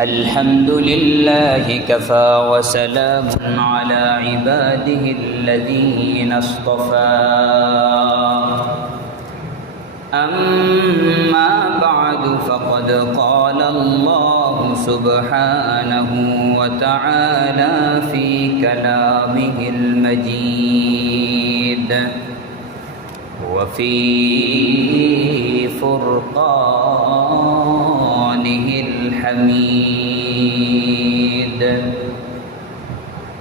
الحمد لله كفى وسلام على عباده الذين اصطفى أما بعد فقد قال الله سبحانه وتعالى في كلامه المجيد وفي فرقانه الحميد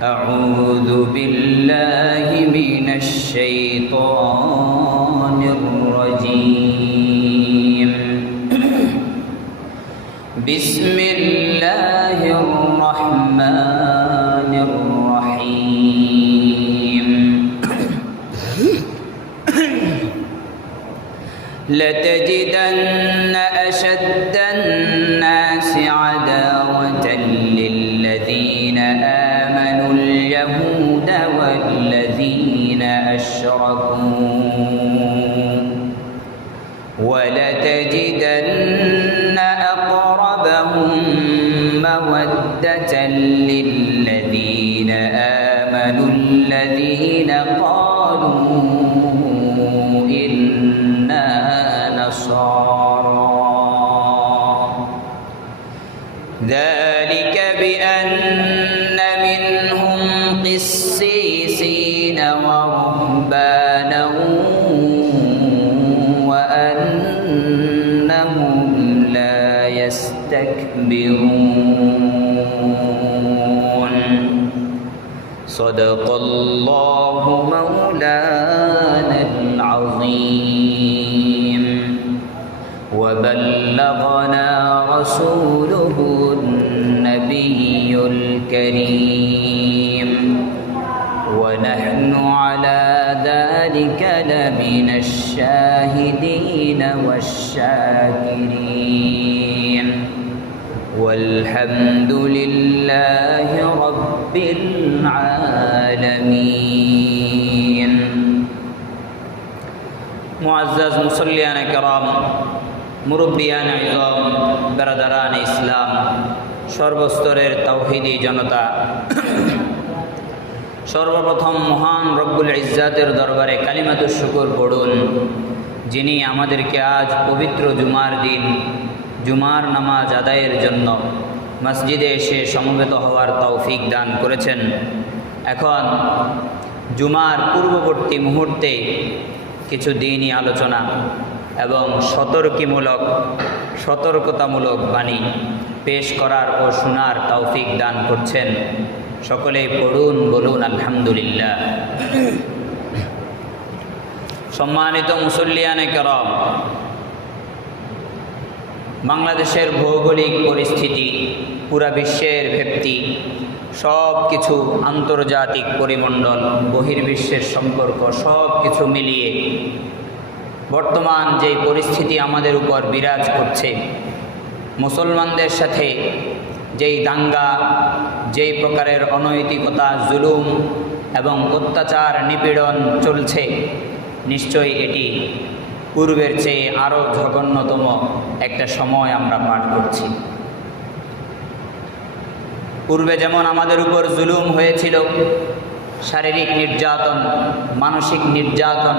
أعوذ بالله من الشيطان الرجيم بسم الله الرحمن الرحيم لتجدن أشد الناس عداوة للذين آمنوا اليهود والذين أشركوا ولتجدن أقربهم مودة للذين آمنوا الذين قالوا إنا نصارى ذلك بأن منهم قسيسين ورهبانا وأنهم لا يستكبرون صدق الله مولانا العظيم وبلغنا رسوله النبي الكريم ونحن على ذلك لمن الشاهدين والشاكرين والحمد لله رب العالمين معزز মুসল্লিয়ান کرام মুরব্বিয়ান ism বেরাদারান ইসলাম সর্বস্তরের তাওহীদি জনতা সর্বপ্রথম মহান রব্বুল ইজ্জাতের দরবারে কালিমাতুশ শুকর পড়ুন যিনি আমাদেরকে আজ পবিত্র জুমার দিন জুমার নামাজ আদায়ের জন্য মসজিদে এসে সমবেত হওয়ার তৌফিক দান করেছেন। এখন জুমার পূর্ববর্তী মুহূর্তে কিছু দ্বীনি আলোচনা এবং সতর্কতামূলক বাণী পেশ করার ও শোনার তৌফিক দান করছেন। সকলেই পড়ুন, বলুন আলহামদুলিল্লাহ। সম্মানিত মুসল্লিয়ানে কেরাম, বাংলাদেশের ভৌগোলিক পরিস্থিতি, পুরা বিশ্বের ভেপ্তি, সব কিছু আন্তর্জাতিক পরিমণ্ডল, বহির্বিশ্বের সম্পর্ক সব কিছু মিলিয়ে বর্তমান যেই পরিস্থিতি আমাদের উপর বিরাজ করছে, মুসলমানদের সাথে যেই দাঙ্গা, যেই প্রকারের অনৈতিকতা, জুলুম এবং অত্যাচার নিপীড়ন চলছে, নিশ্চয়ই এটি পূর্বের চেয়ে আরও জঘন্যতম একটা সময় আমরা পার করছি। পূর্বে যেমন আমাদের উপর জুলুম হয়েছিল, শারীরিক নির্যাতন, মানসিক নির্যাতন,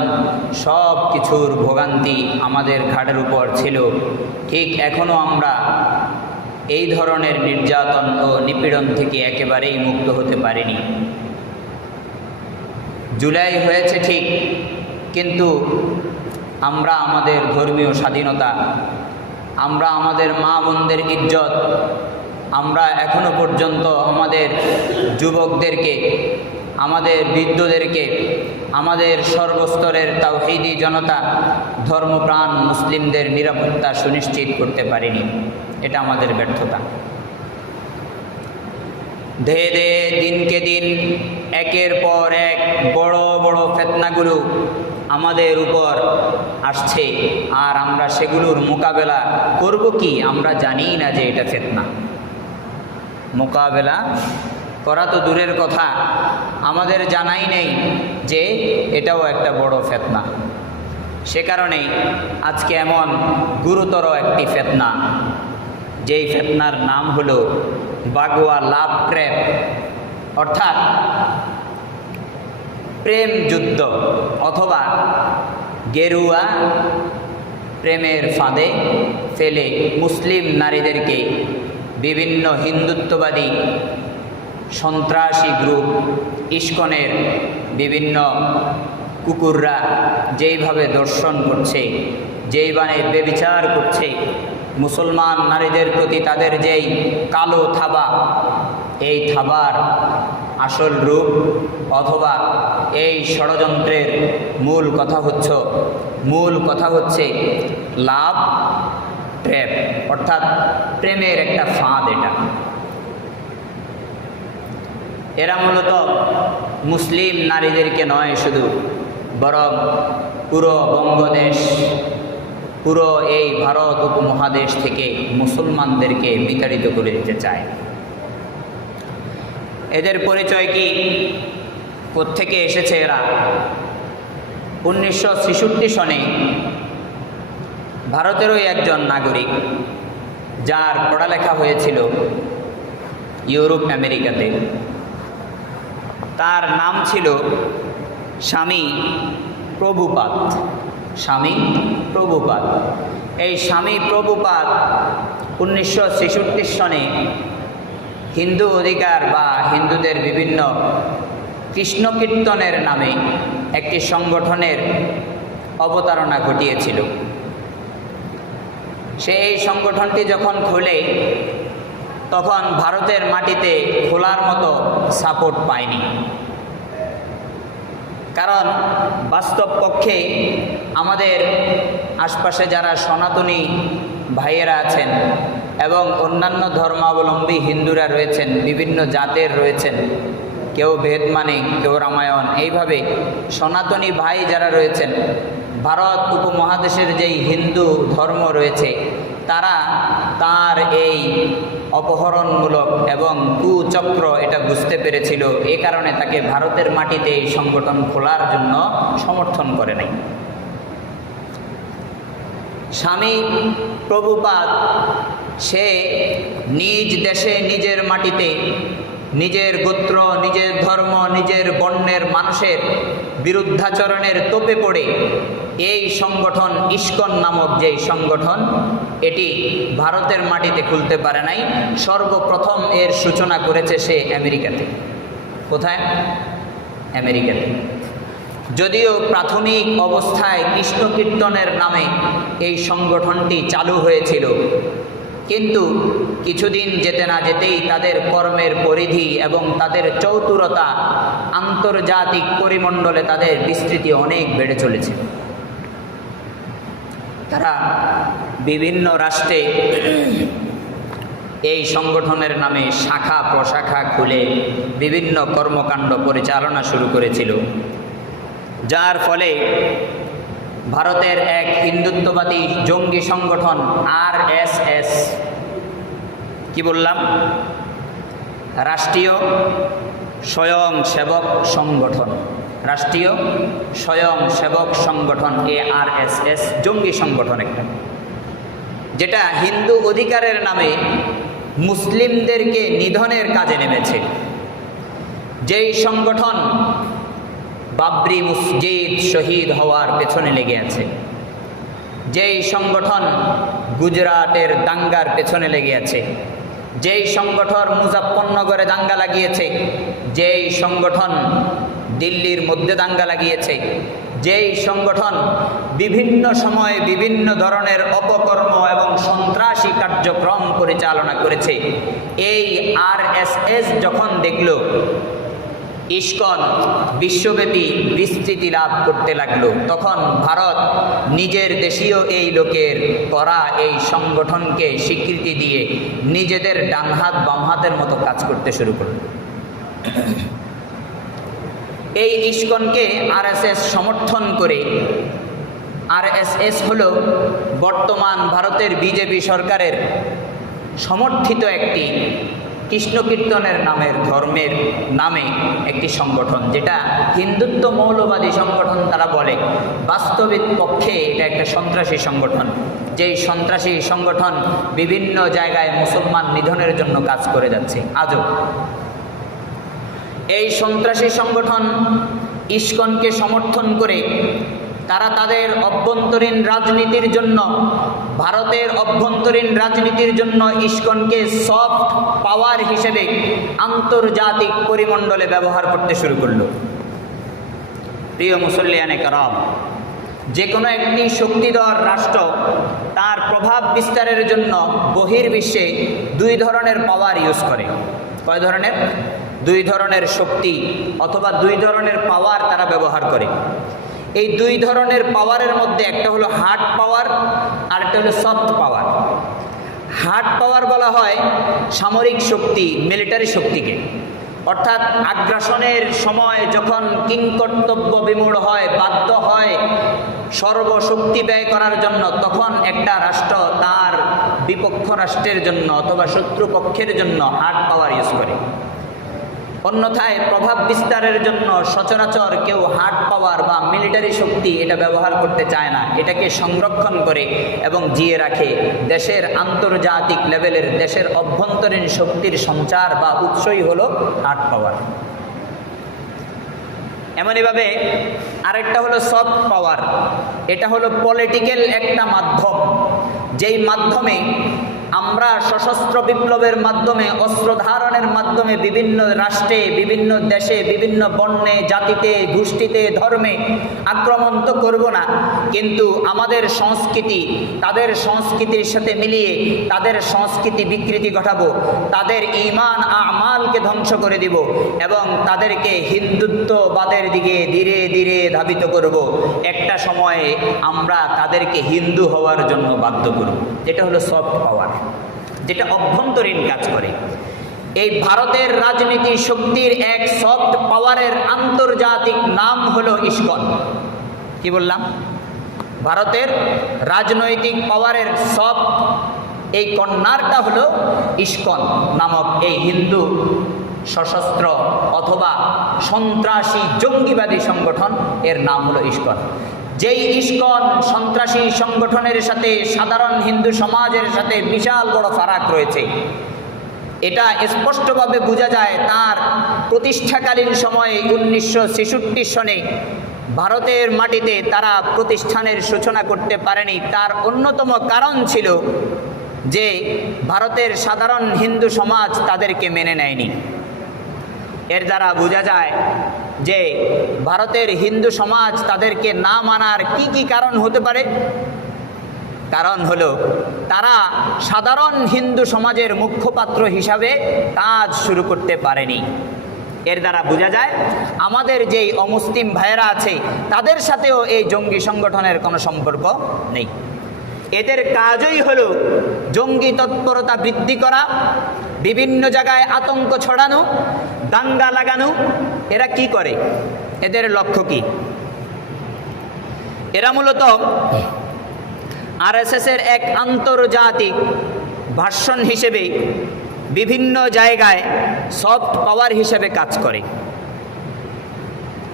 সব কিছুর ভোগান্তি আমাদের ঘাড়ের উপর ছিল, ঠিক এখনও আমরা এই ধরনের নির্যাতন ও নিপীড়ন থেকে একেবারেই মুক্ত হতে পারিনি। জুলাই হয়েছে ঠিক, কিন্তু আমরা আমাদের ধর্মীয় স্বাধীনতা, আমরা আমাদের মা বোনদের ইজ্জত, আমরা এখনো পর্যন্ত আমাদের যুবকদেরকে, আমাদের বৃদ্ধদেরকে, আমাদের সর্বস্তরের তাওহীদি জনতা, ধর্মপ্রাণ মুসলিমদের নিরাপত্তা সুনিশ্চিত করতে পারিনি। এটা আমাদের ব্যর্থতা। ধীরে ধীরে দিনকে দিন একের পর এক বড় বড় ফিতনাগুলো আমাদের উপর আসছে, আর আমরা সেগুলোর মোকাবেলা করব কি আমরা জানি না যে এটা ফিতনা। মোকাবেলা করা তো দূরের কথা, আমাদের জানাই নেই যে এটাও একটা বড় ফিতনা। সে কারণেই আজকে এমন গুরুতর একটি ফিতনা যেই ফেতনার নাম হলো বাগোয়া লাভ ট্র্যাপ, অর্থাৎ প্রেম যুদ্ধ অথবা গেরুয়া প্রেমের ফাঁদে ফেলে মুসলিম নারীদেরকে বিভিন্ন হিন্দুত্ববাদী সন্ত্রাসী গ্রুপ ইস্কনের বিভিন্ন কুকুররা যেইভাবে দর্শন করছে, যেইভাবে বেবিচার করছে, মুসলমান নারীদের প্রতি তাদের যেই কালো থাবা, এই থাবার আসল রূপ অথবা এই ষড়যন্ত্রের মূল কথা হচ্ছে লাভ ট্র্যাপ, অর্থাৎ প্রেমের একটা ফাঁদ। এরা মূলত মুসলিম নারীদেরকে নয় শুধু, বরং পুরো বঙ্গদেশ, পুরো এই ভারত উপমহাদেশ থেকে মুসলমানদেরকে বিতাড়িত করে দিতে চায়। এদের পরিচয় কি, কোত্থেকে এসেছে এরা? 1966 সনে ভারতেরই একজন নাগরিক, যার পড়ালেখা হয়েছিল ইউরোপ আমেরিকাতে, তার নাম ছিল স্বামী প্রভুপাদ। এই স্বামী প্রভুপাদ 1966 সনে হিন্দু অধিকার বা হিন্দুদের বিভিন্ন কৃষ্ণ কীর্তনের নামে একটি সংগঠনের অবতারণা ঘটিয়েছিল। সে এই সংগঠনটি যখন খোলে তখন ভারতের মাটিতে খোলার মতো সাপোর্ট পায়নি, কারণ বাস্তব পক্ষে আমাদের আশপাশে যারা সনাতনী ভাইয়েরা আছেন এবং অন্যান্য ধর্মাবলম্বী হিন্দুরা রয়েছেন, বিভিন্ন জাতের রয়েছেন, কেউ বেদ মানে, কেউ রামায়ণ, এইভাবে সনাতনী ভাই যারা রয়েছেন, ভারত উপমহাদেশের যেই হিন্দু ধর্ম রয়েছে, তারা তার এই অপহরণমূলক এবং কুচক্র এটা বুঝতে পেরেছিল। এ কারণে তাকে ভারতের মাটিতে এই সংগঠন খোলার জন্য সমর্থন করে নাই। স্বামী প্রভুপাদ সে নিজ দেশে, নিজের মাটিতে, নিজের গোত্র, নিজের ধর্ম, নিজের বর্ণের মানুষের বিরুদ্ধাচরণের তোপে পড়ে এই সংগঠন ইস্কন নামক যেই সংগঠন, এটি ভারতের মাটিতে খুলতে পারে নাই। সর্বপ্রথম এর সূচনা করেছে সে আমেরিকাতে। কোথায়? আমেরিকাতে। যদিও প্রাথমিক অবস্থায় কৃষ্ণ কীর্তনের নামে এই সংগঠনটি চালু হয়েছিল, কিন্তু কিছুদিন যেতে না যেতেই তাদের কর্মের পরিধি এবং তাদের চতুরতা আন্তর্জাতিক পরিমণ্ডলে তাদের বিস্তৃতি অনেক বেড়ে চলেছে। তারা বিভিন্ন রাষ্ট্রে এই সংগঠনের নামে শাখা প্রশাখা খুলে বিভিন্ন কর্মকাণ্ড পরিচালনা শুরু করেছিল, যার ফলে ভারতের এক হিন্দুত্ববাদী জঙ্গি সংগঠন RSS, কি বললাম, রাষ্ট্রীয় স্বয়ংসেবক সংগঠন, রাষ্ট্রীয় স্বয়ংসেবক সংগঠন ARSS জঙ্গি সংগঠন একটা, যেটা হিন্দু অধিকারের নামে মুসলিমদেরকে নিধনের কাজে নেমেছে। যেই সংগঠন বাবরি মসজিদ শহীদ হওয়ার পেছনে লেগে আছে, যেই সংগঠন গুজরাটের দাঙ্গার পেছনে লেগে আছে, যেই সংগঠন মুজাফফরনগরে দাঙ্গা লাগিয়েছে, যেই সংগঠন দিল্লির মধ্যে দাঙ্গা লাগিয়েছে, যেই সংগঠন বিভিন্ন সময়ে বিভিন্ন ধরনের অপকর্ম এবং সন্ত্রাসী কার্যক্রম পরিচালনা করেছে, এই RSS যখন দেখল ইস্কন বিশ্বব্যাপী বিস্তৃতি লাভ করতে লাগলো, তখন ভারত নিজের দেশীয় এই লোকের করা এই সংগঠনকে স্বীকৃতি দিয়ে নিজেদের ডান হাত বাম হাতের মতো কাজ করতে শুরু করল। এই ইস্কনকে RSS সমর্থন করে, RSS হলো বর্তমান ভারতের বিজেপি সরকারের সমর্থিত একটি কৃষ্ণ কীর্তনের নামের ধর্মের নামে একটি সংগঠন, যেটা হিন্দুত্ব মৌলবাদী সংগঠন তারা বলে, বাস্তবিক পক্ষে এটা একটা সন্ত্রাসী সংগঠন। যেই সন্ত্রাসী সংগঠন বিভিন্ন জায়গায় মুসলমান নিধনের জন্য কাজ করে যাচ্ছে আজও। এই সন্ত্রাসী সংগঠন ইসকনকে সমর্থন করে তারা তাদের অভ্যন্তরীণ রাজনীতির জন্য, ভারতের অভ্যন্তরীণ রাজনীতির জন্য ইসকনকে সফট পাওয়ার হিসেবে আন্তর্জাতিক পরিমণ্ডলে ব্যবহার করতে শুরু করল। প্রিয় মুসল্লিয়ানে কারাম, যে কোনো একটি শক্তিধর রাষ্ট্র তার প্রভাব বিস্তারের জন্য বহির্বিশ্বে দুই ধরনের পাওয়ার ইউজ করে। কয় ধরনের? দুই ধরনের শক্তি অথবা দুই ধরনের পাওয়ার তারা ব্যবহার করে। এই দুই ধরনের পাওয়ারের মধ্যে একটা হলো হার্ড পাওয়ার আর একটা হলো সফট পাওয়ার। হার্ড পাওয়ার বলা হয় সামরিক শক্তি, মিলিটারি শক্তিকে, অর্থাৎ আগ্রাসনের সময় যখন কিংকর্তব্য বিমূঢ় হয়, বাধ্য হয় সর্বশক্তি ব্যয় করার জন্য, তখন একটা রাষ্ট্র তার বিপক্ষ রাষ্ট্রের জন্য অথবা শত্রুপক্ষের জন্য হার্ড পাওয়ার ইউজ করে। অন্যথায় প্রভাব বিস্তারের জন্য সচরাচর কেউ হার্ড পাওয়ার বা মিলিটারি শক্তি এটা ব্যবহার করতে চায় না। এটাকে সংরক্ষণ করে এবং জিয়ে রাখে দেশের আন্তর্জাতিক লেভেলের, দেশের অভ্যন্তরীণ শক্তির সঞ্চার বা উৎসই হলো হার্ড পাওয়ার। এমনইভাবে আরেকটা হলো সফট পাওয়ার। এটা হলো পলিটিক্যাল একটা মাধ্যম, যেই মাধ্যমে আমরা সশস্ত্র বিপ্লবের মাধ্যমে, অস্ত্র ধারণের মাধ্যমে বিভিন্ন রাষ্ট্রে, বিভিন্ন দেশে, বিভিন্ন বর্ণে, জাতিতে, গোষ্ঠীতে, ধর্মে আক্রমণ তো করব না, কিন্তু আমাদের সংস্কৃতি তাদের সংস্কৃতির সাথে মিলিয়ে তাদের সংস্কৃতি বিকৃতি ঘটাবো, তাদের ঈমান আমালকে ধ্বংস করে দিব এবং তাদেরকে হিন্দুত্ববাদের দিকে ধীরে ধীরে ধাবিত করব। একটা সময়ে আমরা তাদেরকে হিন্দু হওয়ার জন্য বাধ্য করব। এটা হলো সফট পাওয়ার, যেটা অভ্যন্তরীণ কাজ করে। এই ভারতের রাজনীতি শক্তির এক সফট পাওয়ারের আন্তর্জাতিক নাম হলো ইসকন। কি বললাম? ভারতের রাজনৈতিক পাওয়ারের সফট এই কর্নারটা হলো ইসকন নামক এই হিন্দু সশস্ত্র অথবা সন্ত্রাসী জঙ্গিবাদী সংগঠন, এর নাম হলো ইসকন। যেই ইসকন সন্ত্রাসী সংগঠনের সাথে সাধারণ হিন্দু সমাজের সাথে বিশাল বড় ফারাক রয়েছে। এটা স্পষ্টভাবে বোঝা যায় তার প্রতিষ্ঠাকালীন সময়ে 1966 সনে ভারতের মাটিতে তারা প্রতিষ্ঠানের সূচনা করতে পারেনি। তার অন্যতম কারণ ছিল যে ভারতের সাধারণ হিন্দু সমাজ তাদেরকে মেনে নেয়নি। এর দ্বারা বোঝা যায় যে ভারতের হিন্দু সমাজ তাদেরকে না মানার কি কি কারণ হতে পারে। কারণ হলো তারা সাধারণ হিন্দু সমাজের মুখপাত্র হিসাবে কাজ শুরু করতে পারেনি। এর দ্বারা বোঝা যায় আমাদের যেই অমুসলিম ভাইয়েরা আছে তাদের সাথেও এই জঙ্গি সংগঠনের কোনো সম্পর্ক নেই। এদের কাজই হলো জঙ্গি তৎপরতা বৃদ্ধি করা, বিভিন্ন জায়গায় আতঙ্ক ছড়ানো, দাঙ্গা লাগানো। এরা কি করে? এদের লক্ষ্য কি? এরা মূলত আরএসএসের এক আন্তর্জাতিক ভার্সন হিসেবে বিভিন্ন জায়গায় সফট পাওয়ার হিসেবে কাজ করে।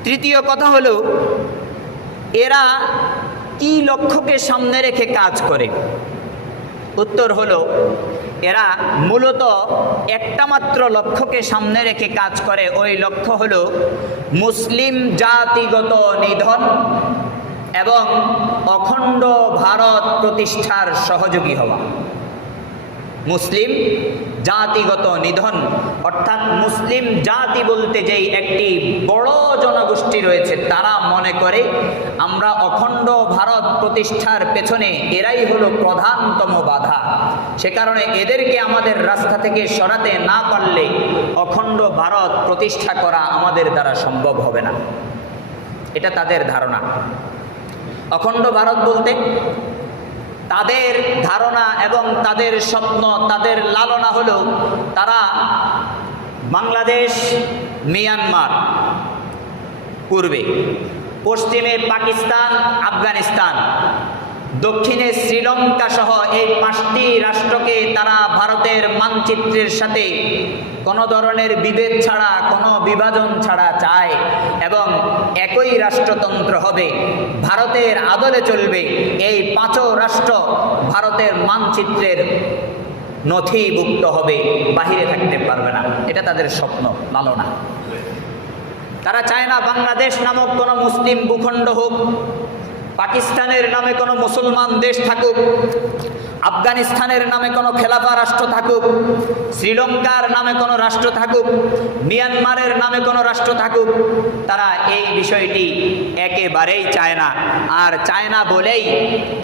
তৃতীয় কথা হলো এরা কি লক্ষ্যকে সামনে রেখে কাজ করে? উত্তর হলো এরা মূলত একটা মাত্র লক্ষ্যকে সামনে রেখে কাজ করে। ওই লক্ষ্য হলো মুসলিম জাতিগত নিধন এবং অখণ্ড ভারত প্রতিষ্ঠার সহযোগী হওয়া। মুসলিম জাতিগত নিধন অর্থাৎ মুসলিম জাতি বলতে যেই একটি বড় জনগোষ্ঠী রয়েছে তারা মনে করে আমরা অখণ্ড ভারত প্রতিষ্ঠার পেছনে এরাই হলো প্রধানতম বাধা। সে কারণে এদেরকে আমাদের রাস্তা থেকে সরাতে না পারলে অখণ্ড ভারত প্রতিষ্ঠা করা আমাদের দ্বারা সম্ভব হবে না। এটা তাদের ধারণা। অখণ্ড ভারত বলতে তাদের ধারণা এবং তাদের স্বপ্ন, তাদের লালনা হলো তারা বাংলাদেশ, মিয়ানমার পূর্বে, পশ্চিমে পাকিস্তান, আফগানিস্তান, দক্ষিণে শ্রীলঙ্কা সহ এই 5টি রাষ্ট্রকে তারা ভারতের মানচিত্রের সাথে কোনো ধরনের বিভেদ ছাড়া, কোনো বিভাজন ছাড়া চায় এবং একই রাষ্ট্রতন্ত্র হবে, ভারতের আদলে চলবে। এই 5 রাষ্ট্র ভারতের মানচিত্রের নথিভুক্ত হবে, বাহিরে থাকতে পারবে না। এটা তাদের স্বপ্ন, লালনা। তারা চায় না বাংলাদেশ নামক কোনো মুসলিম ভূখণ্ড হোক, পাকিস্তানের নামে কোনো মুসলমান দেশ থাকুক, আফগানিস্তানের নামে কোনো খেলাফা রাষ্ট্র থাকুক, শ্রীলঙ্কার নামে কোনো রাষ্ট্র থাকুক, মিয়ানমারের নামে কোনো রাষ্ট্র থাকুক, তারা এই বিষয়টি একেবারেই চায় না। আর চায় না বলেই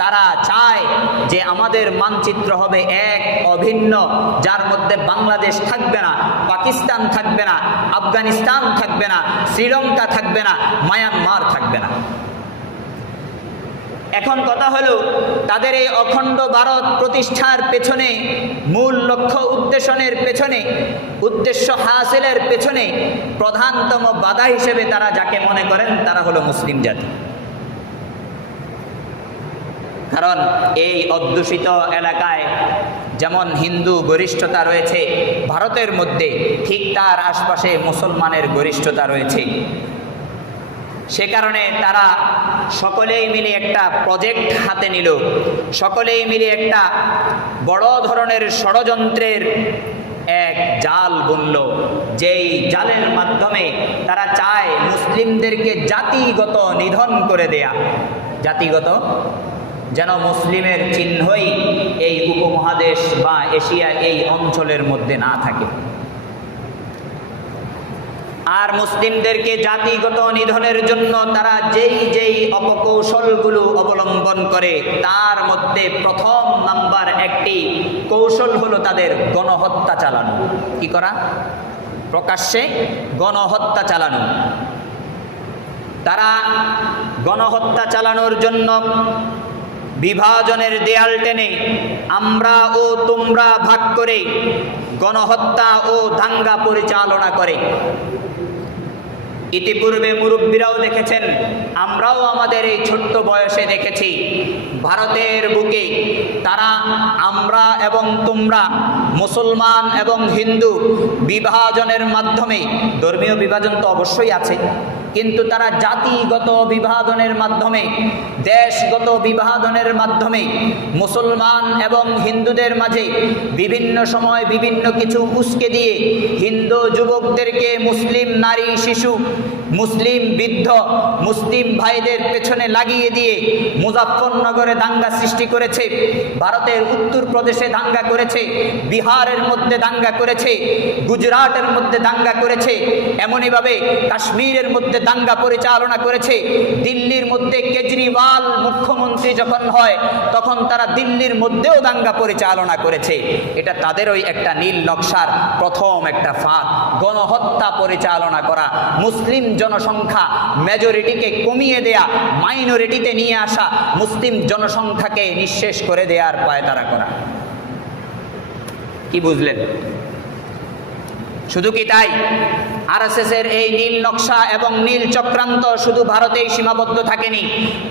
তারা চায় যে আমাদের মানচিত্র হবে এক অভিন্ন, যার মধ্যে বাংলাদেশ থাকবে না, পাকিস্তান থাকবে না, আফগানিস্তান থাকবে না, শ্রীলঙ্কা থাকবে না, মায়ানমার থাকবে না। এখন কথা হলো, তাদের এই অখণ্ড ভারত প্রতিষ্ঠার পেছনে, মূল লক্ষ্য উদ্দেশ্যের পেছনে, উদ্দেশ্য হাসিলের পেছনে প্রধানতম বাধা হিসেবে তারা যাকে মনে করেন তারা হলো মুসলিম জাতি। কারণ এই অধ্যুষিত এলাকায় যেমন হিন্দু গরিষ্ঠতা রয়েছে ভারতের মধ্যে, ঠিক তার আশপাশে মুসলমানের গরিষ্ঠতা রয়েছে। সে কারণে তারা সকলেই মিলে একটা প্রজেক্ট হাতে নিল, সকলেই মিলে একটা বড় ধরনের ষড়যন্ত্রের এক জাল বুনল, যেই জালের মাধ্যমে তারা চায় মুসলিমদেরকে জাতিগত নিধন করে দেয়া। জাতিগত, যেন মুসলিমের চিহ্নই এই উপমহাদেশ বা এশিয়া এই অঞ্চলের মধ্যে না থাকে। আর মুসলিমদেরকে জাতিগত নিধনের জন্য তারা যেই অপকৌশলগুলো অবলম্বন করে, তার মধ্যে প্রথম নাম্বার একটি কৌশল হলো তাদের গণহত্যা চালানো। কি করা? প্রকাশ্যে গণহত্যা চালানো। তারা গণহত্যা চালানোর জন্য বিভাজনের দেয়াল টেনে আমরা ও তোমরা ভাগ করে গণহত্যা ও দাঙ্গা পরিচালনা করে। ইতিপূর্বে মুরব্বীরাও দেখেছেন, আমরাও আমাদের এই ছোট্ট বয়সে দেখেছি, ভারতের বুকে তারা আমরা এবং তোমরা, মুসলমান এবং হিন্দু বিভাজনের মাধ্যমে, ধর্মীয় বিভাজন তো অবশ্যই আছে, কিন্তু তারা জাতিগত বিভাজনের মাধ্যমে, দেশগত বিভাজনের মাধ্যমে মুসলমান এবং হিন্দুদের মাঝে বিভিন্ন সময় বিভিন্ন কিছু উস্কে দিয়ে হিন্দু যুবকদেরকে মুসলিম নারী, শিশু, মুসলিম বৃদ্ধ, মুসলিম ভাইদের পেছনে লাগিয়ে দিয়ে মুজাফফরনগরে দাঙ্গা সৃষ্টি করেছে, ভারতের উত্তরপ্রদেশে দাঙ্গা করেছে, বিহারের মধ্যে দাঙ্গা করেছে, গুজরাটের মধ্যে দাঙ্গা করেছে, এমনইভাবে কাশ্মীরের মধ্যে দাঙ্গা পরিচালনা করেছে। দিল্লির মধ্যে কেজরিওয়াল মুখ্যমন্ত্রী যখন হয় তখন তারা দিল্লির মধ্যেও দাঙ্গা পরিচালনা করেছে। এটা তাদেরই একটা নীল নকশার প্রথম একটা ফাঁদ, গণহত্যা পরিচালনা করা, মুসলিম জনসংখ্যা মেজরিটিকে কমিয়ে দেয়া, মাইনরিটিতে নিয়ে আসা, মুসলিম জনসংখ্যাকে নিঃশেষ করে দেওয়ার পায়তারা করা। কি বুঝলেন? শুধু কি তাই? আরএসএসের এই নীল নকশা এবং নীল চক্রান্ত শুধু ভারতেই সীমাবদ্ধ থাকেনি,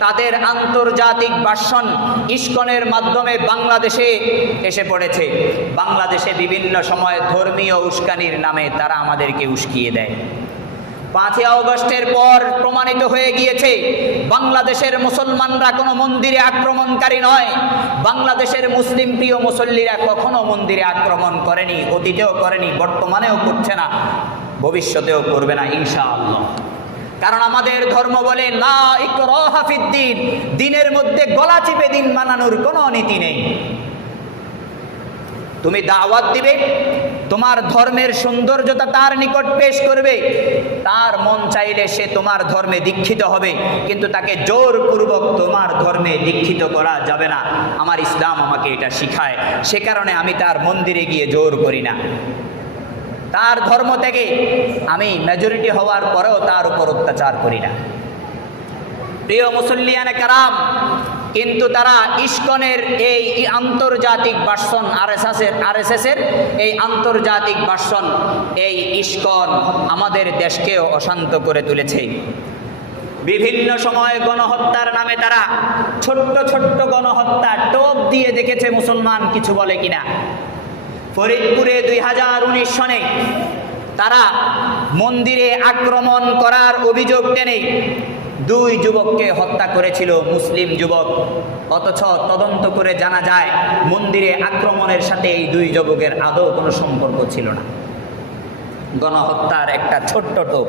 তাদের আন্তর্জাতিক ভার্সন ইসকনের মাধ্যমে বাংলাদেশে এসে পড়েছে। বাংলাদেশে বিভিন্ন সময় ধর্মীয় উস্কানির নামে তারা আমাদেরকে উস্কিয়ে দেয়। 5ই আগস্টের পর প্রমাণিত হয়ে গিয়েছে বাংলাদেশের মুসলমানরা কোনো মন্দিরে আক্রমণকারী নয়। বাংলাদেশের মুসলিম প্রিয় মুসল্লিরা কখনো মন্দিরে আক্রমণ করেনি, অতীতেও করেনি, বর্তমানেও করছে না, ভবিষ্যতেও করবে না ইনশাআল্লাহ। কারণ আমাদের ধর্ম বলে লা ইকরাহা ফিদ্দীন, দিনের মধ্যে গলা চিপে দিন মানানোর কোনো নীতি নেই। তুমি দাওয়াত দিবে, তোমার ধর্মের সৌন্দর্যতা তার নিকট পেশ করবে, তার মন চাইলে সে তোমার ধর্মে দীক্ষিত হবে, কিন্তু তাকে জোরপূর্বক তোমার ধর্মে দীক্ষিত করা যাবে না। আমার ইসলাম আমাকে এটা শিখায়, সে কারণে আমি তার মন্দিরে গিয়ে জোর করি না। তার ধর্ম থেকে আমি মেজরিটি হওয়ার পরেও তার উপর অত্যাচার করি না। প্রিয় মুসল্লিয়ানে কারাম, কিন্তু তারা ইসকনের এই আন্তর্জাতিক ভার্সন, আরএসএসের এই আন্তর্জাতিক ভার্সন, এই ইসকন আমাদের দেশকেও অশান্ত করে তুলেছে। বিভিন্ন সময় গণহত্যার নামে তারা ছোট্ট ছোট্ট গণহত্যা টোপ দিয়ে দেখেছে মুসলমান কিছু বলে কিনা। ফরিদপুরে 2019 সনে তারা মন্দিরে আক্রমণ করার অভিযোগ টেনে 2 যুবককে হত্যা করেছিল, মুসলিম যুবক। অথচ তদন্ত করে জানা যায় মন্দিরে আক্রমণের সাথে এই 2 যুবকের আদৌ কোনো সম্পর্ক ছিল না। গণহত্যার একটা ছোট্ট টোপ,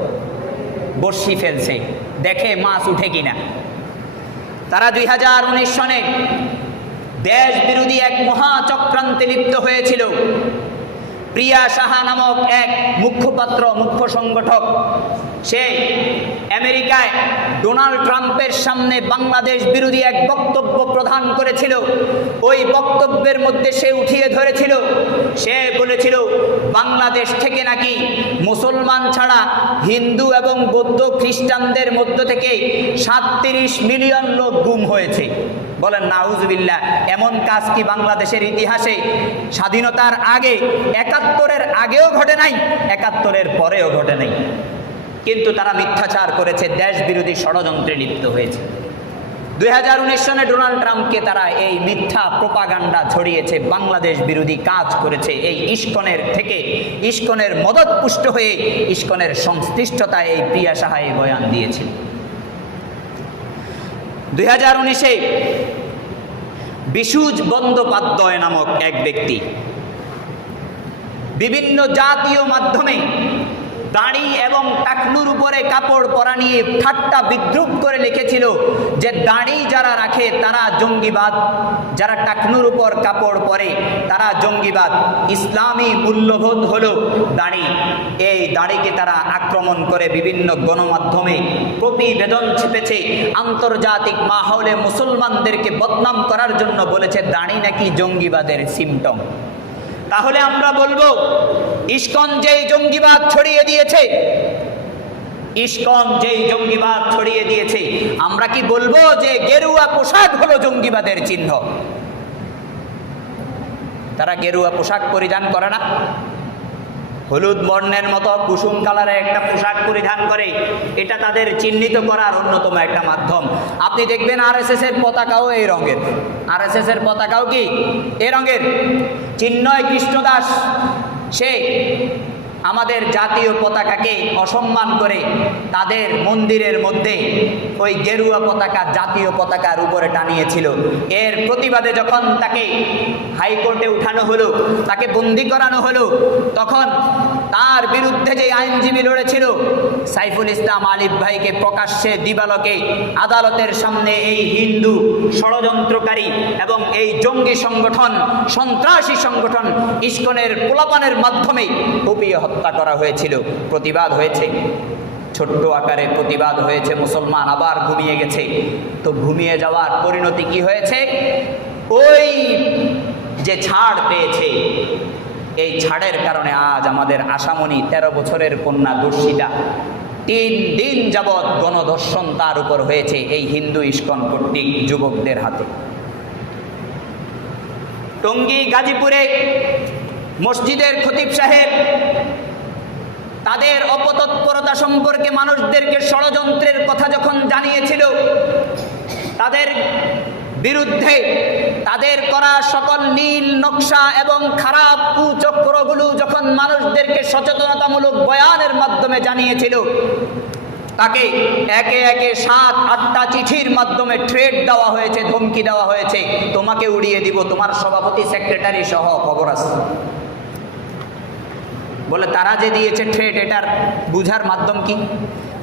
বর্ষি ফেলছে, দেখে মাছ উঠে কিনা। তারা 2019 সনে দেশ বিরোধী এক মহাচক্রান্তে লিপ্ত হয়েছিল। প্রিয়া সাহা নামক এক মুখ্য সংগঠক, সে আমেরিকায় ডোনাল্ড ট্রাম্পের সামনে বাংলাদেশ বিরোধী এক বক্তব্য প্রদান করেছিল। ওই বক্তব্যের মধ্যে সে উঠিয়ে ধরেছিল, সে বলেছিল বাংলাদেশ থেকে নাকি মুসলমান ছাড়া হিন্দু এবং বৌদ্ধ খ্রিস্টানদের মধ্য থেকে 37 মিলিয়ন লোক গুম হয়েছে। বলেন নাউজুবিল্লাহ, এমন কাজ কি বাংলাদেশের ইতিহাসে স্বাধীনতার আগে 71-এর আগেও ঘটে নাই, 71-এর পরেও ঘটে নাই। কিন্তু তারা মিথ্যাচার করেছে, দেশ বিরোধী ষড়যন্ত্রে লিপ্ত হয়েছে। 2019 সনে ডোনাল্ড ট্রাম্পকে তারা এই মিথ্যা প্রোপাগান্ডা ছড়িয়েছে, বাংলাদেশ বিরোধী কাজ করেছে। এই ইস্কনের মদত পুষ্ট হয়ে ইস্কনের সংশ্লিষ্টতায় এই প্রিয়া সাহা এই বয়ান দিয়েছে। 2019-এ বিশুজ বন্দ্যোপাধ্যায় নামক এক ব্যক্তি বিভিন্ন জাতীয় মাধ্যমে দাড়ি এবং টাকনুর উপরে কাপড় পরা নিয়ে ঠাট্টা বিদ্রুপ করে লিখেছিল যে দাড়ি যারা রাখে তারা জঙ্গিবাদ, যারা টাকনুর উপর কাপড় পরে তারা জঙ্গিবাদ। ইসলামী মূল্যবোধ হলো দাড়ি। এই দাড়িকে তারা আক্রমণ করে বিভিন্ন গণমাধ্যমে প্রতিবেদন ছেপেছে, আন্তর্জাতিক মাহলে মুসলমানদেরকে বদনাম করার জন্য বলেছে দাড়ি নাকি জঙ্গিবাদের সিমটম। তাহলে আমরা বলবো ইস্কন যেই জঙ্গিবাদ ছড়িয়ে দিয়েছে, আমরা কি বলবো যে গেরুয়া পোশাক হলো জঙ্গিবাদের চিহ্ন? তারা গেরুয়া পোশাক পরিধান করে না, হলুদ বর্ণের মতো কুসুম কালারের একটা পোশাক পরিধান করে, এটা তাদের চিহ্নিত করার অন্যতম একটা মাধ্যম। আপনি দেখবেন আরএসএস এর পতাকাও এই রঙের, আরএসএস এর পতাকাও কি এই রঙের। চিন্ময় কৃষ্ণদাস সে আমাদের জাতীয় পতাকাকে অসম্মান করে তাদের মন্দিরের মধ্যে ওই গেরুয়া পতাকা জাতীয় পতাকার উপরে টানিয়েছিল। এর প্রতিবাদে যখন তাকে হাইকোর্টে উঠানো হলো, তাকে বন্দি করানো হলো, তখন তার বিরুদ্ধে যে আইনজীবী লড়েছিল সাইফুল ইসলাম আলিফ ভাইকে প্রকাশ্যে দিবালোকে আদালতের সামনে এই হিন্দু ষড়যন্ত্রকারী এবং এই জঙ্গি সংগঠন, সন্ত্রাসী সংগঠন ইস্কনের পোলাপানের মাধ্যমে কুপিয়ে হত্যা করা হয়েছিল। প্রতিবাদ হয়েছে, ছোট্ট আকারে প্রতিবাদ হয়েছে, মুসলমান আবার ঘুমিয়ে গেছে। তো ঘুমিয়ে যাওয়ার পরিণতি কি হয়েছে? ওই যে ছাড় পেয়েছে, এই ছাড়ের কারণে আজ আমাদের আশামণি 13 বছরের কন্যা দর্শিতা 3 দিন যাবৎ গণধর্ষণ তার উপর হয়েছে এই হিন্দু ইস্কন কর্তৃক যুবকদের হাতে। টঙ্গী গাজীপুরে মসজিদের খতিব সাহেব তাদের অপতৎপরতা সম্পর্কে মানুষদেরকে ষড়যন্ত্রের কথা যখন জানিয়েছিল, তাদের বিরুদ্ধে তাদের করা সকল নীল নকশা এবং খারাপ কুচক্রগুলো যখন মানুষদেরকে সচেতনতামূলক বয়ানের মাধ্যমে জানিয়েছিল, তাকে একে একে 7-8টা চিঠির মাধ্যমে থ্রেট দেওয়া হয়েছে, ধমকি দেওয়া হয়েছে, তোমাকে উড়িয়ে দিব, তোমার সভাপতি সেক্রেটারি সহ খবর আছে। বলে তারা যে দিয়েছে থ্রেট, এটার বুঝার মাধ্যম কি?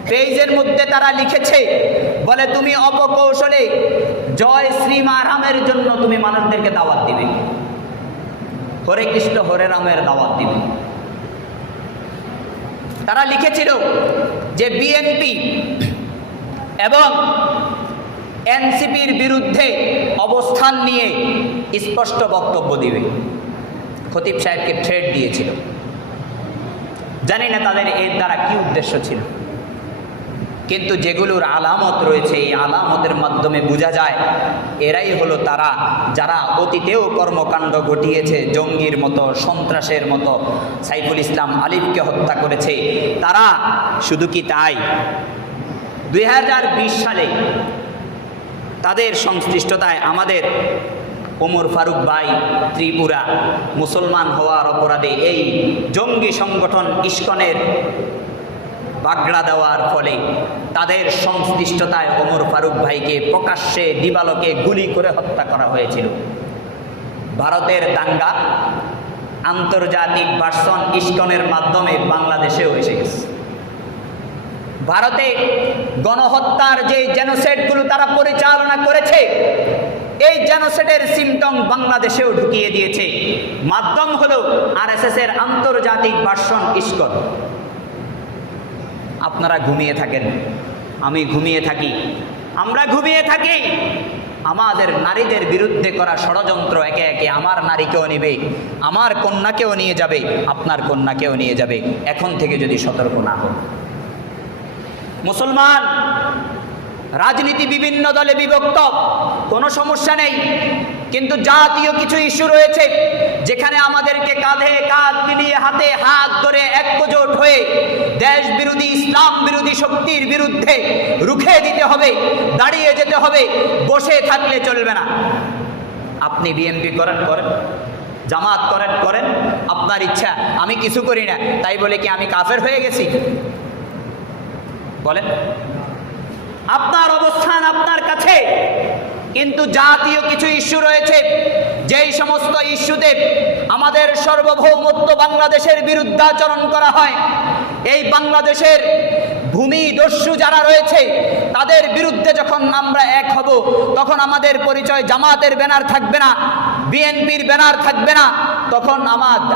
পেজের মধ্যে তারা লিখেছে, বলে তুমি অপকৌশলে জয় শ্রীমা রামের জন্য তুমি মানুষদেরকে দাওয়াত দিবে, হরে কৃষ্ণ হরে রামের দাওয়াত দিবে। তারা লিখেছিল যে বিএনপি এবং এনসিপির বিরুদ্ধে অবস্থান নিয়ে স্পষ্ট বক্তব্য দিবে। খতিব সাহেবকে থ্রেট দিয়েছিল। জানি না তাদের এর দ্বারা কি উদ্দেশ্য ছিল, কিন্তু যেগুলোর আলামত রয়েছে এই আলামতের মাধ্যমে বোঝা যায় এরাই হলো তারা যারা অতীতেও কর্মকাণ্ড ঘটিয়েছে, জঙ্গির মতো, সন্ত্রাসের মতো। সাইফুল ইসলাম আলিফকে হত্যা করেছে তারা। শুধু কি তাই, 2020 সালে তাদের সংশ্লিষ্টতায় আমাদের ওমর ফারুক ভাই ত্রিপুরা মুসলমান হওয়ার অপরাধে এই জঙ্গি সংগঠন ইস্কনের বাগড়া দেওয়ার ফলে তাদের সংশ্লিষ্টতায় ওমর ফারুক ভাইকে প্রকাশ্যে দিবালোকে গুলি করে হত্যা করা হয়েছিল। ভারতের দাঙ্গা আন্তর্জাতিক ভার্সন ইস্কনের মাধ্যমে বাংলাদেশেও এসে গেছে। ভারতে গণহত্যার যে জেনোসাইডগুলো তারা পরিচালনা করেছে, এই জেনোসাইডের সিমটম বাংলাদেশেও ঢুকিয়ে দিয়েছে। মাধ্যম হলো আরএসএস এর আন্তর্জাতিক ভার্সন ইস্কন। আপনারা ঘুমিয়ে থাকেন, আমি ঘুমিয়ে থাকি, আমরা ঘুমিয়ে থাকি। আমাদের নারীদের বিরুদ্ধে করা ষড়যন্ত্র একে একে আমার নারীকেও নেবে, আমার কন্যাকেও নিয়ে যাবে, আপনার কন্যাকেও নিয়ে যাবে। এখন থেকে যদি সতর্ক না হন। মুসলমান রাজনীতি বিভিন্ন দলে বিভক্ত, কোনো সমস্যা নেই, কিন্তু জাতীয় কিছু ইস্যু রয়েছে যেখানে আমাদেরকে কাঁধে কাঁধ মিলিয়ে হাতে হাত ধরে একজোট হয়ে দেশ বিরোধী ইসলাম বিরোধী শক্তির বিরুদ্ধে রুখে দিতে হবে, দাঁড়িয়ে যেতে হবে। বসে থাকলে চলবে না। আপনি বিএনপি করেন, জামাত করেন, আপনার ইচ্ছা, আমি কিছু করি না, তাই বলে কি আমি কাফের হয়ে গেছি? বলেন, আপনার অবস্থান আপনার কাছে, কিন্তু জাতীয় কিছু ইস্যু রয়েছে যেই সমস্ত ইস্যুতে আমাদের সার্বভৌমত্ব বাংলাদেশের বিরুদ্ধাচরণ করা হয়। এই বাংলাদেশের ভূমিদস্যু যারা রয়েছে তাদের বিরুদ্ধে যখন আমরা এক হব, তখন আমাদের পরিচয় জামাতের ব্যানার থাকবে না, বিএনপির ব্যানার থাকবে না, তখন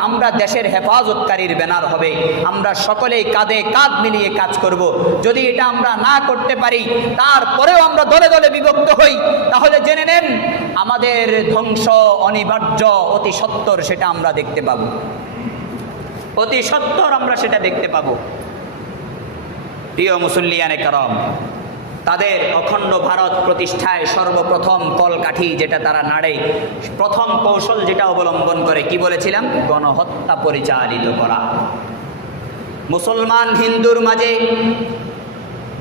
আমরা দেশের হেফাজতকারীর ব্যানার হবে। আমরা সকলেই কাঁধে কাঁধ মিলিয়ে কাজ করব। যদি এটা আমরা না করতে পারি, তারপরেও আমরা দলে দলে বিভক্ত হই, তাহলে জেনে নেন আমাদের ধ্বংস অনিবার্য, অতি সত্বর সেটা আমরা দেখতে পাব, অতি সত্বর আমরা সেটা দেখতে পাব। প্রিয় মুসল্লিয়ানে কারাম, তাদের অখণ্ড ভারত প্রতিষ্ঠায় সর্বপ্রথম কলকাঠি যেটা তারা নাড়ে, প্রথম কৌশল যেটা অবলম্বন করে, কি বলেছিলাম? গণহত্যা পরিচালিত করা। মুসলমান হিন্দুর মাঝে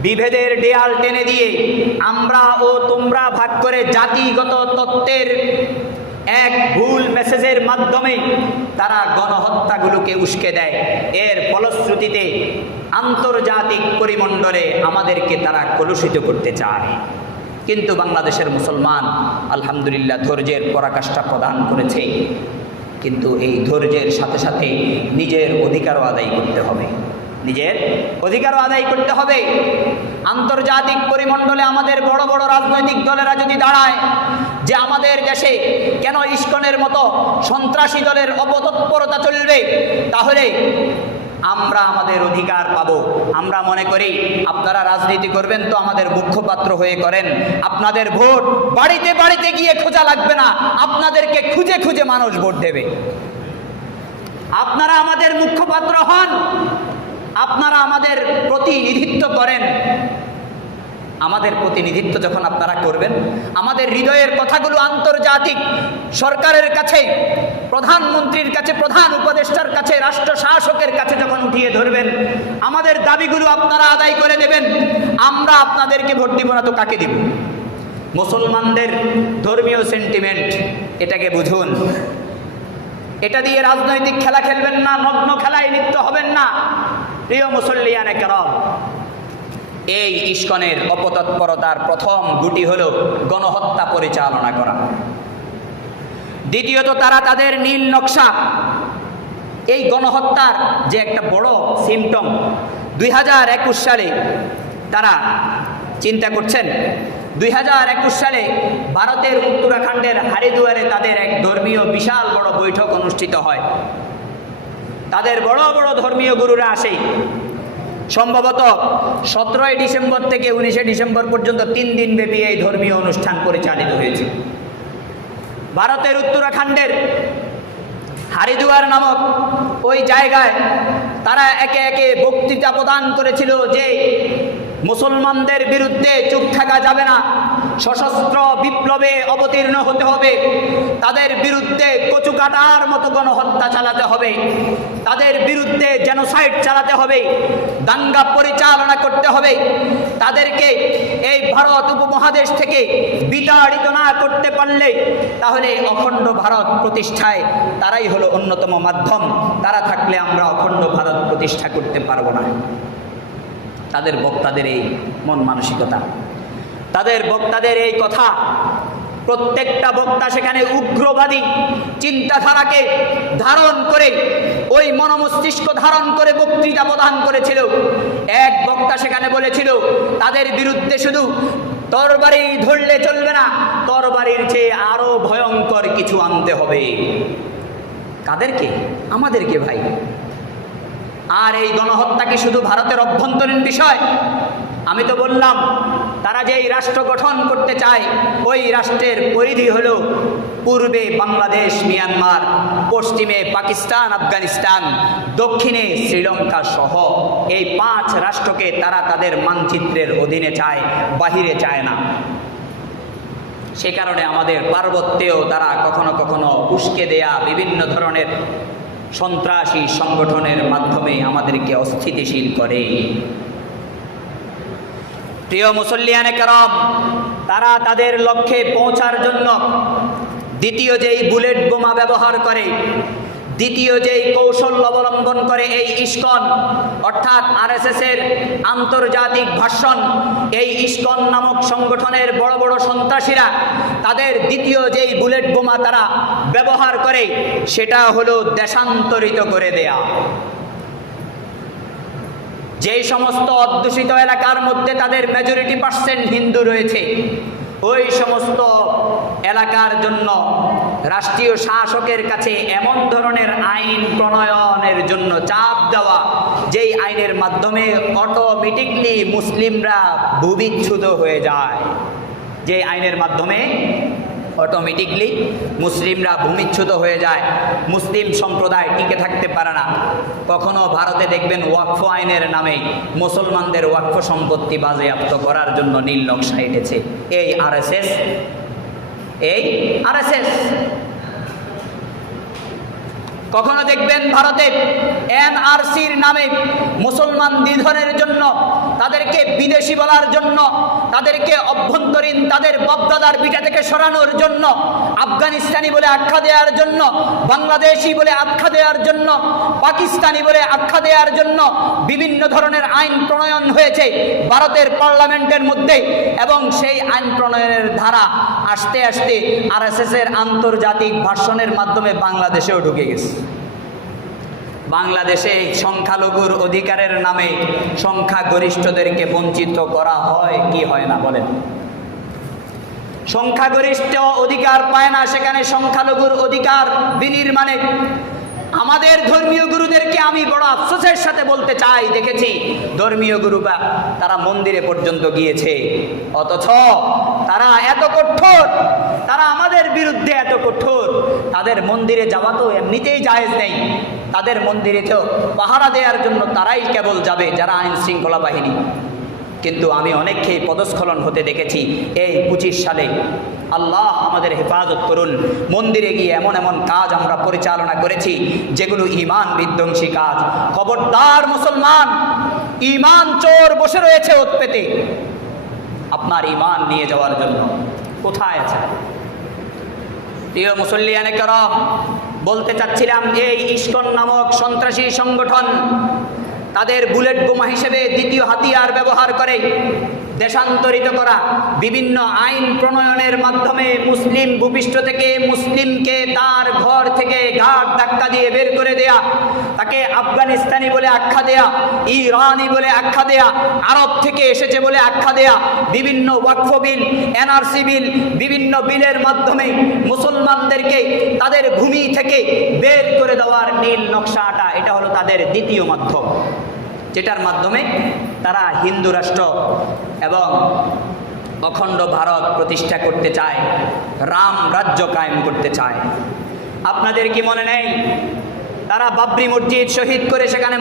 বিভেদের দেয়াল টেনে দিয়ে আমরা ও তোমরা ভাগ করে জাতিগত তত্ত্বের এক ভুল মেসেজের মাধ্যমে তারা গণহত্যাগুলোকে উস্কে দেয়। এর ফলশ্রুতিতে আন্তর্জাতিক পরিমণ্ডলে আমাদেরকে তারা কলুষিত করতে চায়। কিন্তু বাংলাদেশের মুসলমান আলহামদুলিল্লাহ ধৈর্যের পরাকাষ্ঠা প্রদান করেছে, কিন্তু এই ধৈর্যের সাথে সাথে নিজের অধিকারও আদায় করতে হবে, নিজের অধিকারও আদায় করতে হবে। আন্তর্জাতিক পরিমণ্ডলে আমাদের বড় বড় রাজনৈতিক দলেরা যদি দাঁড়ায় যে আমাদের দেশে কেন ইস্কনের মতো সন্ত্রাসী দলের অপতৎপরতা চলবে, তাহলে আমরা আমাদের অধিকার পাবো। আমরা মনে করি আপনারা রাজনীতি করবেন তো আমাদের মুখপাত্র হয়ে করেন, আপনাদের ভোট বাড়িতে বাড়িতে গিয়ে খোঁজা লাগবে না, আপনাদেরকে খুঁজে খুঁজে মানুষ ভোট দেবে। আপনারা আমাদের মুখপাত্র হন, আপনারা আমাদের প্রতিনিধিত্ব করেন। আমাদের প্রতিনিধিত্ব যখন আপনারা করবেন, আমাদের হৃদয়ের কথাগুলো আন্তর্জাতিক সরকারের কাছে, প্রধানমন্ত্রীর কাছে, প্রধান উপদেষ্টার কাছে, রাষ্ট্র শাসকের কাছে যখন উঠিয়ে ধরবেন, আমাদের দাবিগুলো আপনারা আদায় করে দেবেন, আমরা আপনাদেরকে ভোট দিব না তো কাকে দিব? মুসলমানদের ধর্মীয় সেন্টিমেন্ট, এটাকে বুঝুন। এটা দিয়ে রাজনৈতিক খেলা খেলবেন না, নগ্ন খেলায় লিপ্ত হবেন না। প্রিয় মুসল্লিয়ানে কেরাম, এই ইস্কনের অপতৎপরতার প্রথম গুটি হল গণহত্যা পরিচালনা করা। দ্বিতীয়ত, তারা তাদের নীল নকশা, এই গণহত্যার যে একটা বড় সিমটম, 2021 সালে তারা চিন্তা করছেন, 2021 সালে ভারতের উত্তরাখণ্ডের হরিদ্বারে তাদের এক ধর্মীয় বিশাল বড় বৈঠক অনুষ্ঠিত হয়। তাদের বড় বড় ধর্মীয় গুরুরা আসে। সম্ভবত 17 ডিসেম্বর থেকে 19 ডিসেম্বর পর্যন্ত 3 দিন ব্যাপী এই ধর্মীয় অনুষ্ঠান পরিচালিত হয়েছে। ভারতের উত্তরাখণ্ডের হরিদ্বার নামক ওই জায়গায় তারা একে একে বক্তৃতা প্রদান করেছিল যে মুসলমানদের বিরুদ্ধে চুপ থাকা যাবে না, সশস্ত্র বিপ্লবে অবতীর্ণ হতে হবে, তাদের বিরুদ্ধে কচুকাটার মতো গণহত্যা চালাতে হবে, তাদের বিরুদ্ধে জেনোসাইড চালাতে হবে, দাঙ্গা পরিচালনা করতে হবে, তাদেরকে এই ভারত উপমহাদেশ থেকে বিতাড়িত না করতে পারলে তাহলে অখণ্ড ভারত প্রতিষ্ঠায় তারাই হলো অন্যতম মাধ্যম। তারা থাকলে আমরা অখণ্ড ভারত প্রতিষ্ঠা করতে পারবো না। তাদের বক্তাদের এই মন মানসিকতা, তাদের বক্তাদের এই কথা, প্রত্যেকটা বক্তা সেখানে উগ্রবাদী চিন্তাধারাকে ধারণ করে, ওই মনমস্তিষ্ক ধারণ করে বক্তৃতা প্রদান করেছিল। এক বক্তা সেখানে বলেছিল তাদের বিরুদ্ধে শুধু তরবারি ধরলে চলবে না, তরবারির চেয়ে আরো ভয়ঙ্কর কিছু আনতে হবে। কাদেরকে? আমাদেরকে ভাই। আর এই গণহত্যা কি শুধু ভারতের অভ্যন্তরীণ বিষয়? আমি তো বললাম তারা যে এই রাষ্ট্র গঠন করতে চায়, ওই রাষ্ট্রের পরিধি হলো পূর্বে বাংলাদেশ, মিয়ানমার, পশ্চিমে পাকিস্তান, আফগানিস্তান, দক্ষিণে শ্রীলঙ্কা সহ এই 5 রাষ্ট্রকে তারা তাদের মানচিত্রের অধীনে চায়, বাহিরে চায় না। সে কারণে আমাদের পার্বত্যেও তারা কখনো কখনো উস্কে দেয়া বিভিন্ন ধরনের সন্ত্রাসী সংগঠনের মাধ্যমে আমাদেরকে অস্থিতিশীল করে। প্রিয় মুসল্লিয়ানে কেরাম, তারা তাদের লক্ষ্যে পৌঁছার জন্য দ্বিতীয় যেই বুলেট বোমা ব্যবহার করে, দ্বিতীয় যেই কৌশল অবলম্বন করে এই ইস্কন অর্থাৎ আরএসএস এর আন্তর্জাতিক ভার্সন, এই ইস্কন নামক সংগঠনের বড় বড় সন্ত্রাসীরা তাদের দ্বিতীয় যেই বুলেট বোমা তারা ব্যবহার করে সেটা হলো দেশান্তরিত করে দেয়া। যেই সমস্ত অধ্যুষিত এলাকার মধ্যে তাদের মেজরিটি পার্সেন্ট হিন্দু রয়েছে, ওই সমস্ত এলাকার জন্য রাষ্ট্রীয় শাসকের কাছে এমন ধরনের আইন প্রণয়নের জন্য চাপ দেওয়া, যেই আইনের মাধ্যমে অটোমেটিকলি মুসলিমরা ভূবিচ্যুত হয়ে যায়, যে আইনের মাধ্যমে অটোমেটিকলি মুসলিমরা ভূমিচ্যুত হয়ে যায়, মুসলিম সম্প্রদায় টিকে থাকতে পারে না। কখনো ভারতে দেখবেন ওয়াকফ আইনের নামে মুসলমানদের ওয়াকফ সম্পত্তি বাজেয়াপ্ত করার জন্য নীল নকশা এঁটেছে এই আরএসএস। কখনো দেখবেন ভারতে এনআরসির নামে মুসলমান নিধনের জন্য, তাদেরকে বিদেশি বলার জন্য, তাদেরকে অভ্যন্তরীণ তাদের বাপদাদার ভিটা থেকে সরানোর জন্য, আফগানিস্তানি বলে আখ্যা দেওয়ার জন্য, বাংলাদেশি বলে আখ্যা দেওয়ার জন্য, পাকিস্তানি বলে আখ্যা দেওয়ার জন্য বিভিন্ন ধরনের আইন প্রণয়ন হয়েছে ভারতের পার্লামেন্টের মধ্যে। এবং সেই আইন প্রণয়নের ধারা আস্তে আস্তে আরএসএস এর আন্তর্জাতিক ভার্সনের মাধ্যমে বাংলাদেশেও ঢুকে গেছে। বাংলাদেশে সংখ্যালঘুর অধিকারের নামে সংখ্যাগরিষ্ঠদেরকে বঞ্চিত করা হয় কি হয় না বলেন? সংখ্যাগরিষ্ঠ অধিকার পায় না, সেখানে সংখ্যালঘুর অধিকার বিনির্মাণে আমাদের ধর্মীয় গুরুদেরকে আমি বড় আফসোসের সাথে বলতে চাই, দেখেছি ধর্মীয় গুরুরা তারা মন্দিরে পর্যন্ত গিয়েছে, অথচ তারা এত কঠোর, তারা আমাদের বিরুদ্ধে এত কঠোর। তাদের মন্দিরে যাওয়া তো এমনিতেই জায়েজ নেই, তাদের মন্দিরে তো পাহারা দেওয়ার জন্য তারাই কেবল যাবে যারা আইন শৃঙ্খলা বাহিনী। কিন্তু আমি অনেককেই পদস্খলন হতে দেখেছি এই 25 সালে। আল্লাহ আমাদের হেফাজত করুন। মন্দিরে গিয়ে এমন এমন কাজ আমরা পরিচালনা করেছি যেগুলো ঈমান বিধ্বংসী কাজ। খবরদার মুসলমান, ঈমান চোর বসে রয়েছে ওত পেতে আপনার ঈমান নিয়ে যাওয়ার জন্য। কোথায় আছে? প্রিয় মুসল্লিয়ানে কেরাম, বলতে চাচ্ছিলাম এই ইস্কন নামক সন্ত্রাসী সংগঠন তাদের বুলেট বোমা হিসেবে দ্বিতীয় হাতিয়ার ব্যবহার করে দেশান্তরিত করা, বিভিন্ন আইন প্রণয়নের মাধ্যমে মুসলিম ভূপৃষ্ঠ থেকে মুসলিমকে তার ঘর থেকে ঘাট ধাক্কা দিয়ে বের করে দেয়া, তাকে আফগানিস্তানি বলে আখ্যা দেয়া, ইরানি বলে আখ্যা দেয়া, আরব থেকে এসেছে বলে আখ্যা দেয়া, বিভিন্ন ওয়াকফ বিল, এনআরসি বিল, বিভিন্ন বিলের মাধ্যমে মুসলমানদেরকে তাদের ভূমি থেকে বের করে দেওয়ার নীল নকশাটা, এটা হলো তাদের দ্বিতীয় মাধ্যম, যেটার মাধ্যমে তারা হিন্দু রাষ্ট্র এবং অখণ্ড ভারত প্রতিষ্ঠা করতে চায়, রাম রাজ্য কায়েম করতে চায়। আপনাদের কি মনে নেই তারা বাবরি মসজিদ শহীদ করে সেখানে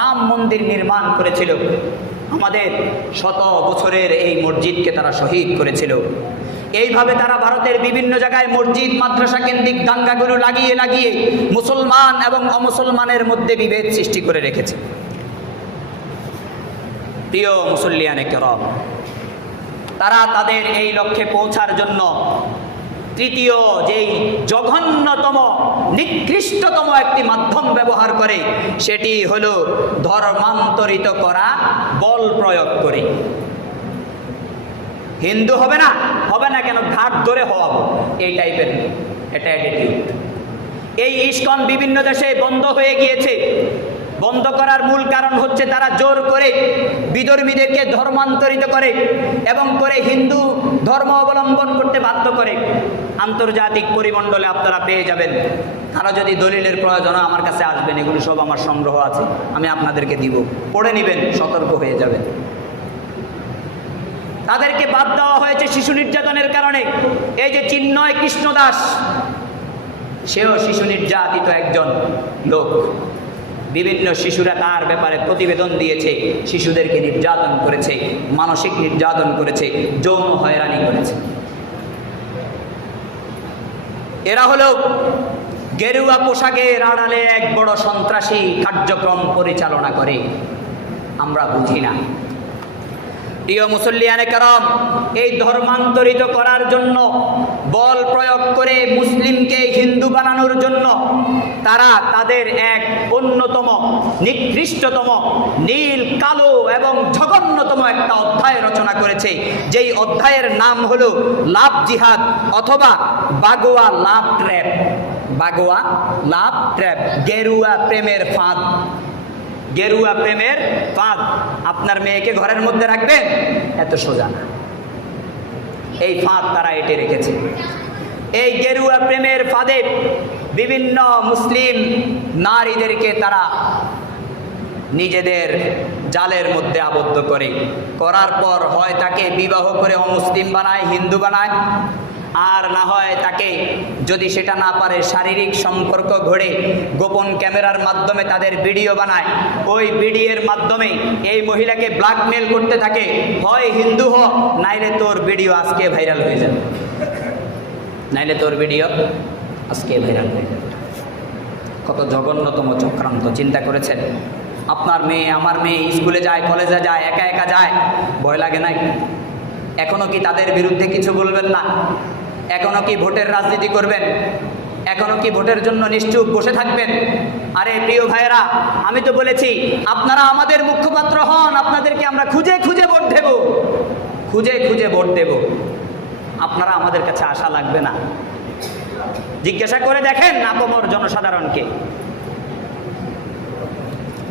রাম মন্দির নির্মাণ করেছিল? আমাদের শত বছরের এই মসজিদকে তারা শহীদ করেছিল। এইভাবে তারা ভারতের বিভিন্ন জায়গায় মসজিদ মাদ্রাসা কেন্দ্রিক দাঙ্গাগুলো লাগিয়ে লাগিয়ে মুসলমান এবং অমুসলমানের মধ্যে বিভেদ সৃষ্টি করে রেখেছে। প্রিয় মুসল্লিয়ানে কেরাম, তারা তাদের এই লক্ষ্যে পৌঁছার জন্য তৃতীয় যেই জঘন্যতম নিকৃষ্টতম একটি মাধ্যম ব্যবহার করে, সেটি হলো ধর্মান্তরিত করা বল প্রয়োগ করে। হিন্দু হবে না, হবে না কেন, ঘাট ধরে হওয়াবো, এই টাইপের এটা অ্যাটিটিউড। এই ইস্কন বিভিন্ন দেশে বন্ধ হয়ে গিয়েছে। বন্ধ করার মূল কারণ হচ্ছে তারা জোর করে বিধর্মীদেরকে ধর্মান্তরিত করে এবং করে হিন্দু ধর্ম অবলম্বন করতে বাধ্য করে। আন্তর্জাতিক পরিমণ্ডলে আপনারা পেয়ে যাবেন, কারো যদি দলিলের প্রয়োজন হয় আমার কাছে আসবেন, এগুলো সব আমার সংগ্রহ আছে, আমি আপনাদেরকে দিব, পড়ে নেবেন, সতর্ক হয়ে যাবেন। তাদেরকে বাদ দেওয়া হয়েছে শিশু নির্যাতনের কারণে। এই যে চিন্ময় কৃষ্ণ দাস, সেও শিশু নির্যাতিত একজন লোক। বিভিন্ন শিশুরা তার ব্যাপারে প্রতিবেদন দিয়েছে, শিশুদেরকে নির্যাতন করেছে, মানসিক নির্যাতন করেছে, যৌন হয়রানি করেছে। এরা হলো গেরুয়া পোশাকের আড়ালে এক বড় সন্ত্রাসী কার্যক্রম পরিচালনা করে। আমরা বুঝি না। প্রিয় মুসল্লিয়ানে কেরাম, এই ধর্মান্তরিত করার জন্য, বল প্রয়োগ করে মুসলিমকে হিন্দু বানানোর জন্য তারা তাদের এক অন্যতম নিকৃষ্টতম নীল কালো এবং জঘন্যতম একটা অধ্যায় রচনা করেছে, যেই অধ্যায়ের নাম হলো লাভ জিহাদ অথবা বাগোয়া লাভ ট্র্যাপ। বাগোয়া লাভ ট্র্যাপ, গেরুয়া প্রেমের ফাঁদ। গেরুয়া প্রেমের ফাঁদ। আপনার মেয়েকে ঘরের মধ্যে রাখবেন, এত সোজা না। এই ফাঁদ তারা এঁটে রেখেছে। এই গেরুয়া প্রেমের ফাঁদে বিভিন্ন মুসলিম নারীদেরকে তারা নিজেদের জালের মধ্যে আবদ্ধ করে, করার পর হয় তাকে বিবাহ করে অমুসলিম বানায়, হিন্দু বানায়, আর না হয় তাকে যদি সেটা না পারে শারীরিক সম্পর্ক গড়ে গোপন ক্যামেরার মাধ্যমে তাদের ভিডিও বানায়। ওই ভিডিওর মাধ্যমে এই মহিলাকে ব্ল্যাকমেল করতে থাকে, হয় হিন্দু হ, নাইলে তোর ভিডিও আজকে ভাইরাল হয়ে যাবে, নাইলে তোর ভিডিও আজকে ভাইরাল হয়ে যাবে। কত জঘন্যতম চক্রান্ত, চিন্তা করেছেন? আপনার মেয়ে, আমার মেয়ে স্কুলে যায়, কলেজে যায়, একা একা যায়, ভয় লাগে নাই? এখনো কি তাদের বিরুদ্ধে কিছু বলবেন না? এখনো কি ভোটের রাজনীতি করবেন? এখনো কি ভোটের জন্য নিশ্চুপ বসে থাকবেন? আরে প্রিয় ভাইয়েরা, আমি তো বলেছি আপনারা আমাদের মুখপাত্র হন, আপনাদেরকে আমরা খুঁজে খুঁজে ভোট দেব, খুঁজে খুঁজে ভোট দেব। আপনারা আমাদের কাছে আসা লাগবে না। জিজ্ঞাসা করে দেখেন আপামর জনসাধারণকে।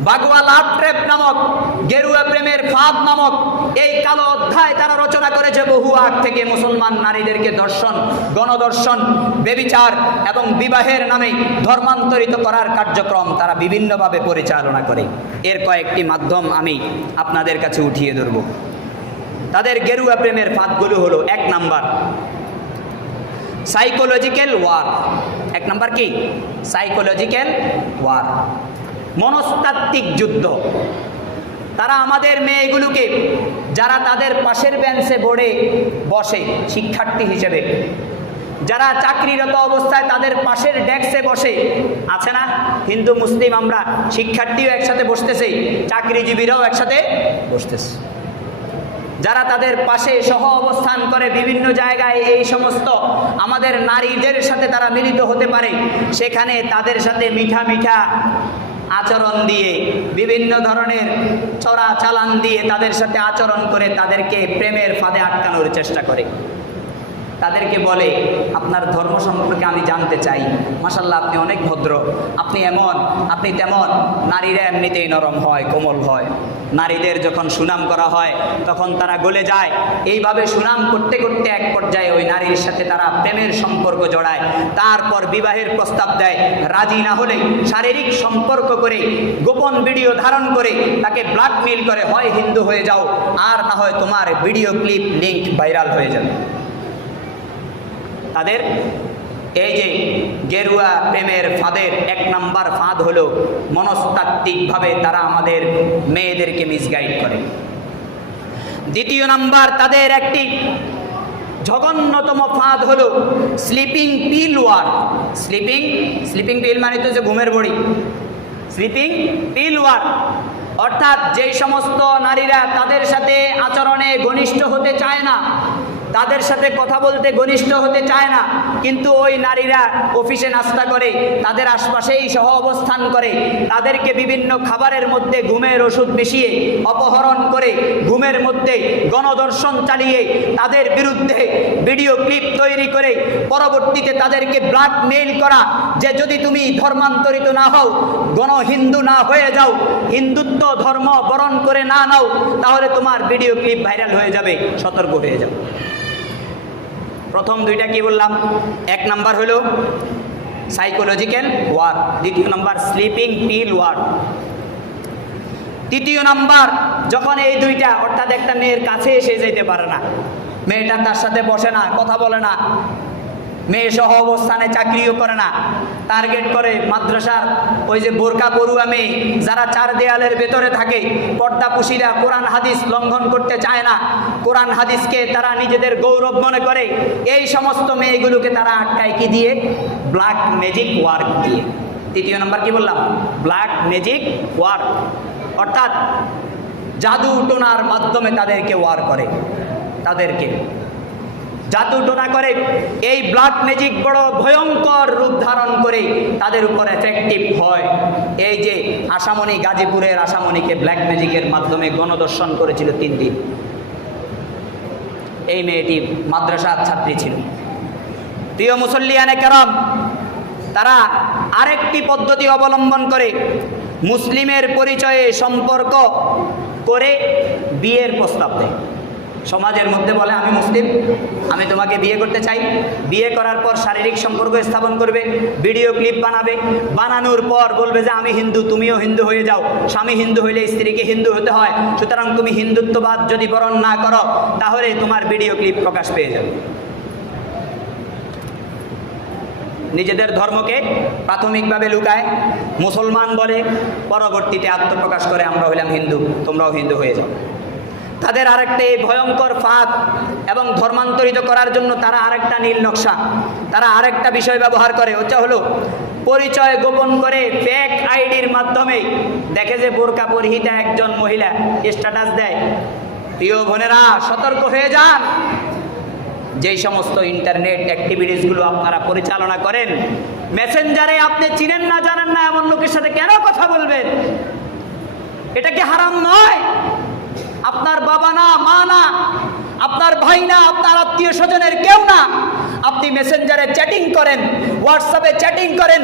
বাগোয়া লাভ ট্র্যাপ নামক, গেরুয়া প্রেমের ফাঁদ নামক এই কালো অধ্যায় তারা রচনা করেছে বহু আগ থেকে। মুসলমান নারীদেরকে ধর্ষণ, গণধর্ষণ, বেবিচার এবং বিবাহের নামে ধর্মান্তরিত করার কার্যক্রম তারা বিভিন্নভাবে পরিচালনা করে। এর কয়েকটি মাধ্যম আমি আপনাদের কাছে উঠিয়ে ধরব। তাদের গেরুয়া প্রেমের ফাঁদগুলো হলো, 1 নাম্বার সাইকোলজিক্যাল ওয়ার। 1 নাম্বার কি? সাইকোলজিক্যাল ওয়ার, মনস্তাত্ত্বিক যুদ্ধ। তারা আমাদের মেয়েগুলোকে, যারা তাদের পাশের বেঞ্চে বোর্ডে বসে শিক্ষার্থী হিসেবে, যারা চাকরিরত অবস্থায় তাদের পাশের ডেস্কে বসে, আছে না হিন্দু মুসলিম আমরা শিক্ষার্থীও একসাথে বসতেছে, চাকরিজীবীরাও একসাথে বসতেছে, যারা তাদের পাশে সহ অবস্থান করে বিভিন্ন জায়গায় এই সমস্ত আমাদের নারীদের সাথে তারা মিলিত হতে পারে, সেখানে তাদের সাথে মিঠা মিঠা আচরণ দিয়ে, বিভিন্ন ধরনের চড়া চালান দিয়ে তাদের সাথে আচরণ করে তাদেরকে প্রেমের ফাঁদে আটকানোর চেষ্টা করে। তাদেরকে বলে, আপনার ধর্ম সম্পর্কে আমি জানতে চাই, মাশাআল্লাহ আপনি অনেক ভদ্র, আপনি এমন, আপনি তেমন। নারীরা এমনিতেই নরম হয়, কোমল হয়। নারীদের যখন সুনাম করা হয় তখন তারা গলে যায়। এইভাবে সুনাম করতে করতে এক পর্যায়ে ওই নারীর সাথে তারা প্রেমের সম্পর্ক জড়ায়, তারপর বিবাহের প্রস্তাব দেয়। রাজি না হলে শারীরিক সম্পর্ক করে, গোপন ভিডিও ধারণ করে তাকে ব্ল্যাকমেইল করে, হয় হিন্দু হয়ে যাও, আর না হয় তোমার ভিডিও ক্লিপ লিংক ভাইরাল হয়ে যাবে। তাদের এই যে গেরুয়া প্রেমের ফাঁদের 1 নাম্বার ফাঁদ হলো মনস্তাত্ত্বিকভাবে তারা আমাদের মেয়েদেরকে মিসগাইড করে। দ্বিতীয় নাম্বার, তাদের একটি জঘন্যতম ফাঁদ হলো sleeping pill war. Sleeping pill মানে তো যে ঘুমের বড়ি, স্লিপিং পিল ওয়ার অর্থাৎ যেই সমস্ত নারীরা তাদের সাথে আচরণে ঘনিষ্ঠ হতে চায় না, তাদের সাথে কথা বলতে ঘনিষ্ঠ হতে চায় না, কিন্তু ওই নারীরা অফিসে নাস্তা করে, তাদের আশপাশেই সহ অবস্থান করে, তাদেরকে বিভিন্ন খাবারের মধ্যে ঘুমের ওষুধ মিশিয়ে অপহরণ করে ঘুমের মধ্যে গণধর্ষণ চালিয়ে তাদের বিরুদ্ধে ভিডিও ক্লিপ তৈরি করে পরবর্তীতে তাদেরকে ব্ল্যাকমেইল করা যে যদি তুমি ধর্মান্তরিত না হও, হিন্দু না হয়ে যাও, হিন্দুত্ব ধর্ম বরণ করে না নাও, তাহলে তোমার ভিডিও ক্লিপ ভাইরাল হয়ে যাবে, সতর্ক হয়ে যাও। প্রথম দুইটা কি বললাম? এক নাম্বার হলো সাইকোলজিক্যাল ওয়ার, দ্বিতীয় নাম্বার স্লিপিং পিল ওয়ার। তৃতীয় নাম্বার, যখন এই দুইটা অর্থাৎ একটা মেয়ের কাছে এসে যেতে পারে না, মেয়েটা তার সাথে বসে না, কথা বলে না, মেয়ে সহ অবস্থানে চাকরিও করে না, টার্গেট করে মাদ্রাসার ওই যে বোরকা পড়ুয়া মেয়ে যারা চার দেয়ালের ভেতরে থাকে, পর্দাপুশীরা কোরআন হাদিস লঙ্ঘন করতে চায় না, কোরআন হাদিসকে তারা নিজেদের গৌরব মনে করে, এই সমস্ত মেয়েগুলোকে তারা আটকায় কি দিয়ে? ব্ল্যাক ম্যাজিক ওয়ার্ক দিয়ে। তৃতীয় নাম্বার কি বললাম? ব্ল্যাক ম্যাজিক ওয়ার্ক, অর্থাৎ জাদু টোনার মাধ্যমে তাদেরকে ওয়ার করে, তাদেরকে জাদু টোনা করে। এই ব্ল্যাক ম্যাজিক বড় ভয়ঙ্কর রূপ ধারণ করে তাদের উপর এফেক্টিভ হয়। এই যে আশামণি, গাজীপুরের আশামণিকে ব্ল্যাক ম্যাজিকের মাধ্যমে গণধর্ষণ করেছিল 3 দিন। এই মেয়েটি মাদ্রাসার ছাত্রী ছিল। প্রিয় মুসল্লিয়ানে কেরাম, তারা আরেকটি পদ্ধতি অবলম্বন করে মুসলিমের পরিচয়ে সম্পর্ক করে বিয়ের প্রস্তাব দেয়। সমাজের মধ্যে বলে আমি মুসলিম, আমি তোমাকে বিয়ে করতে চাই। বিয়ে করার পর শারীরিক সম্পর্ক স্থাপন করবে, ভিডিও ক্লিপ বানাবে, বানানোর পর বলবে যে আমি হিন্দু, তুমিও হিন্দু হয়ে যাও। স্বামী হিন্দু হইলে স্ত্রীকে হিন্দু হতে হয়, সুতরাং তুমি হিন্দুত্ববাদ যদি বরণ না করো তাহলে তোমার ভিডিও ক্লিপ প্রকাশ পেয়ে যাবে। নিজেদের ধর্মকে প্রাথমিকভাবে লুকায়, মুসলমান বলে, পরবর্তীতে আত্মপ্রকাশ করে আমরা হইলাম হিন্দু, তোমরাও হিন্দু হয়ে যাও। তাদের আরেকটা এই ভয়ঙ্কর ফাঁদ এবং ধর্মান্তরিত করার জন্য তারা আরেকটা নীল নকশা, তারা আরেকটা বিষয় ব্যবহার করে, ওটা হলো পরিচয় গোপন করে ফেক আইডির মাধ্যমে দেখে যে বোরকা পরিহিতা একজন মহিলা স্ট্যাটাস দেয়। প্রিয় বোনেরা, সতর্ক হয়ে যান। যেই সমস্ত ইন্টারনেট অ্যাক্টিভিটিসগুলো আপনারা পরিচালনা করেন, মেসেঞ্জারে আপনি চিনেন না জানেন না এমন লোকের সাথে কেন কথা বলবেন? এটা কি হারাম নয়? আপনার বাবা না, মা না, আপনার ভাই না, আপনার আত্মীয় স্বজনের কেউ না, আপনি মেসেঞ্জারে চ্যাটিং করেন, হোয়াটসঅ্যাপে চ্যাটিং করেন,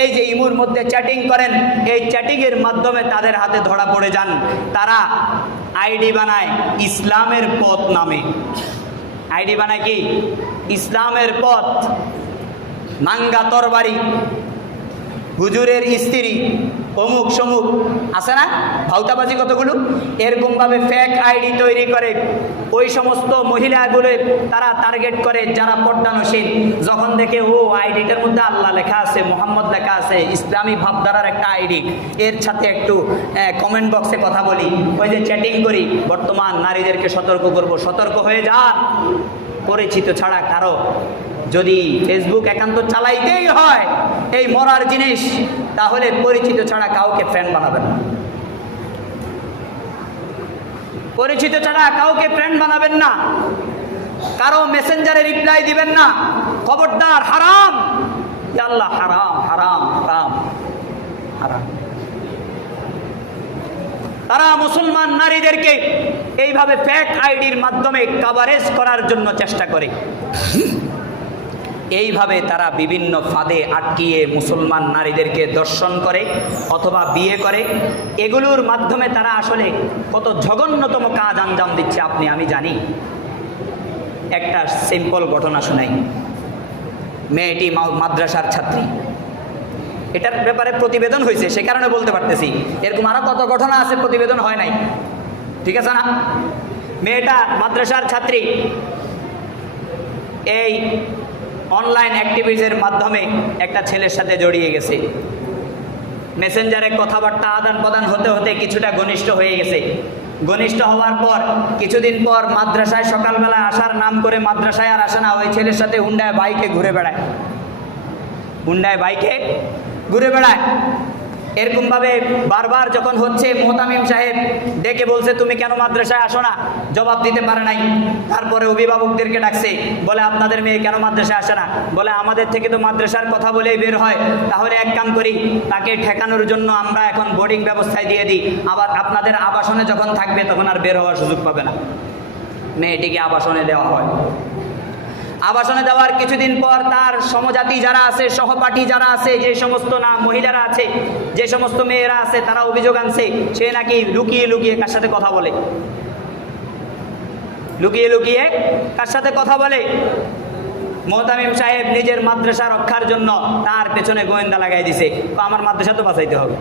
এই যে ইমুর মধ্যে চ্যাটিং করেন, এই চ্যাটিংয়ের মাধ্যমে তাদের হাতে ধরা পড়ে যান। তারা আইডি বানায় ইসলামের পথ নামে। আইডি বানায় কি? ইসলামের পথ, নাঙ্গা তরবারি, হুজুরের স্ত্রী, অমুক সমুক আছে না, ভাউতাবাজি কতগুলো, এরকমভাবে ফেক আইডি তৈরি করে ওই সমস্ত মহিলাগুলো তারা টার্গেট করে যারা পর্দানশীল। যখন দেখে ও আইডিটার মধ্যে আল্লাহ লেখা আছে, মোহাম্মদ লেখা আছে, ইসলামী ভাবধারার একটা আইডি, এর সাথে একটু কমেন্ট বক্সে কথা বলি, ওই যে চ্যাটিং করি, বর্তমান নারীদেরকে সতর্ক করব, সতর্ক হয়ে যান। পরিচিত ছাড়া কারো যদি ফেসবুক একান্ত চালাইতেই হয় এই মরার জিনিস, তাহলে পরিচিত ছাড়া কাউকে ফ্রেন্ড বানাবেন না। পরিচিত ছাড়া কাউকে ফ্রেন্ড বানাবেন না, কারো মেসেঞ্জারে রিপ্লাই দিবেন না, খবরদার, হারাম। আল্লাহ, হারাম হারাম হারাম হারাম। তারা মুসলমান নারীদেরকে এইভাবে ফেক আইডির মাধ্যমে কাভারেজ করার জন্য চেষ্টা করে। এইভাবে তারা বিভিন্ন ফাঁদে আটকিয়ে মুসলমান নারীদেরকে দর্শন করে অথবা বিয়ে করে। এগুলোর মাধ্যমে তারা আসলে কত জঘন্যতম কাজ আঞ্জাম দিচ্ছে আমি জানি। একটা সিম্পল ঘটনা শোনাই। মেয়েটি মাদ্রাসার ছাত্রী, এটার ব্যাপারে প্রতিবেদন হয়েছে, সে কারণে বলতে পারতেছি। এরকম আরো কত ঘটনা আছে প্রতিবেদন হয় নাই, ঠিক আছে না? মেয়েটা মাদ্রাসার ছাত্রী, এই অনলাইন অ্যাক্টিভিটিসের মাধ্যমে একটা ছেলের সাথে জড়িয়ে গেছে। মেসেঞ্জারে কথাবার্তা আদান প্রদান হতে হতে কিছুটা ঘনিষ্ঠ হয়ে গেছে। ঘনিষ্ঠ হওয়ার পর কিছুদিন পর মাদ্রাসায় সকালবেলা আসার নাম করে মাদ্রাসায় আর আসে না, ওই ছেলের সাথে হুন্ডায় বাইকে ঘুরে বেড়ায়, হুন্ডায় বাইকে ঘুরে বেড়ায়। এরকমভাবে বারবার যখন হচ্ছে, মোহতামিম সাহেব ডেকে বলছে তুমি কেন মাদ্রাসায় আসো না, জবাব দিতে পারে নাই। তারপরে অভিভাবকদেরকে ডাকছে, বলে আপনাদের মেয়ে কেন মাদ্রাসায় আসে না, বলে আমাদের থেকে তো মাদ্রাসার কথা বলেই বের হয়, তাহলে এক কাম করি, তাকে ঠেকানোর জন্য আমরা এখন বোর্ডিং ব্যবস্থায় দিয়ে দিই, আবার আপনাদের আবাসনে যখন থাকবে তখন আর বের হওয়ার সুযোগ পাবে না। মেয়েটিকে আবাসনে দেওয়া হয়। আবাসনে দেওয়ার কিছুদিন পর তার সমজাতি যারা আছে, সহপাঠী যারা আছে, যে সমস্ত না মহিলারা আছে, যে সমস্ত মেয়েরা আছে, তারা অভিযোগ আনছে সে নাকি লুকিয়ে লুকিয়ে কার সাথে কথা বলে, লুকিয়ে লুকিয়ে কার সাথে কথা বলে। মোহতামিম সাহেব নিজের মাদ্রাসা রক্ষার জন্য তার পেছনে গোয়েন্দা লাগাই দিছে, আমার মাদ্রাসা তো বাঁচাইতে হবে,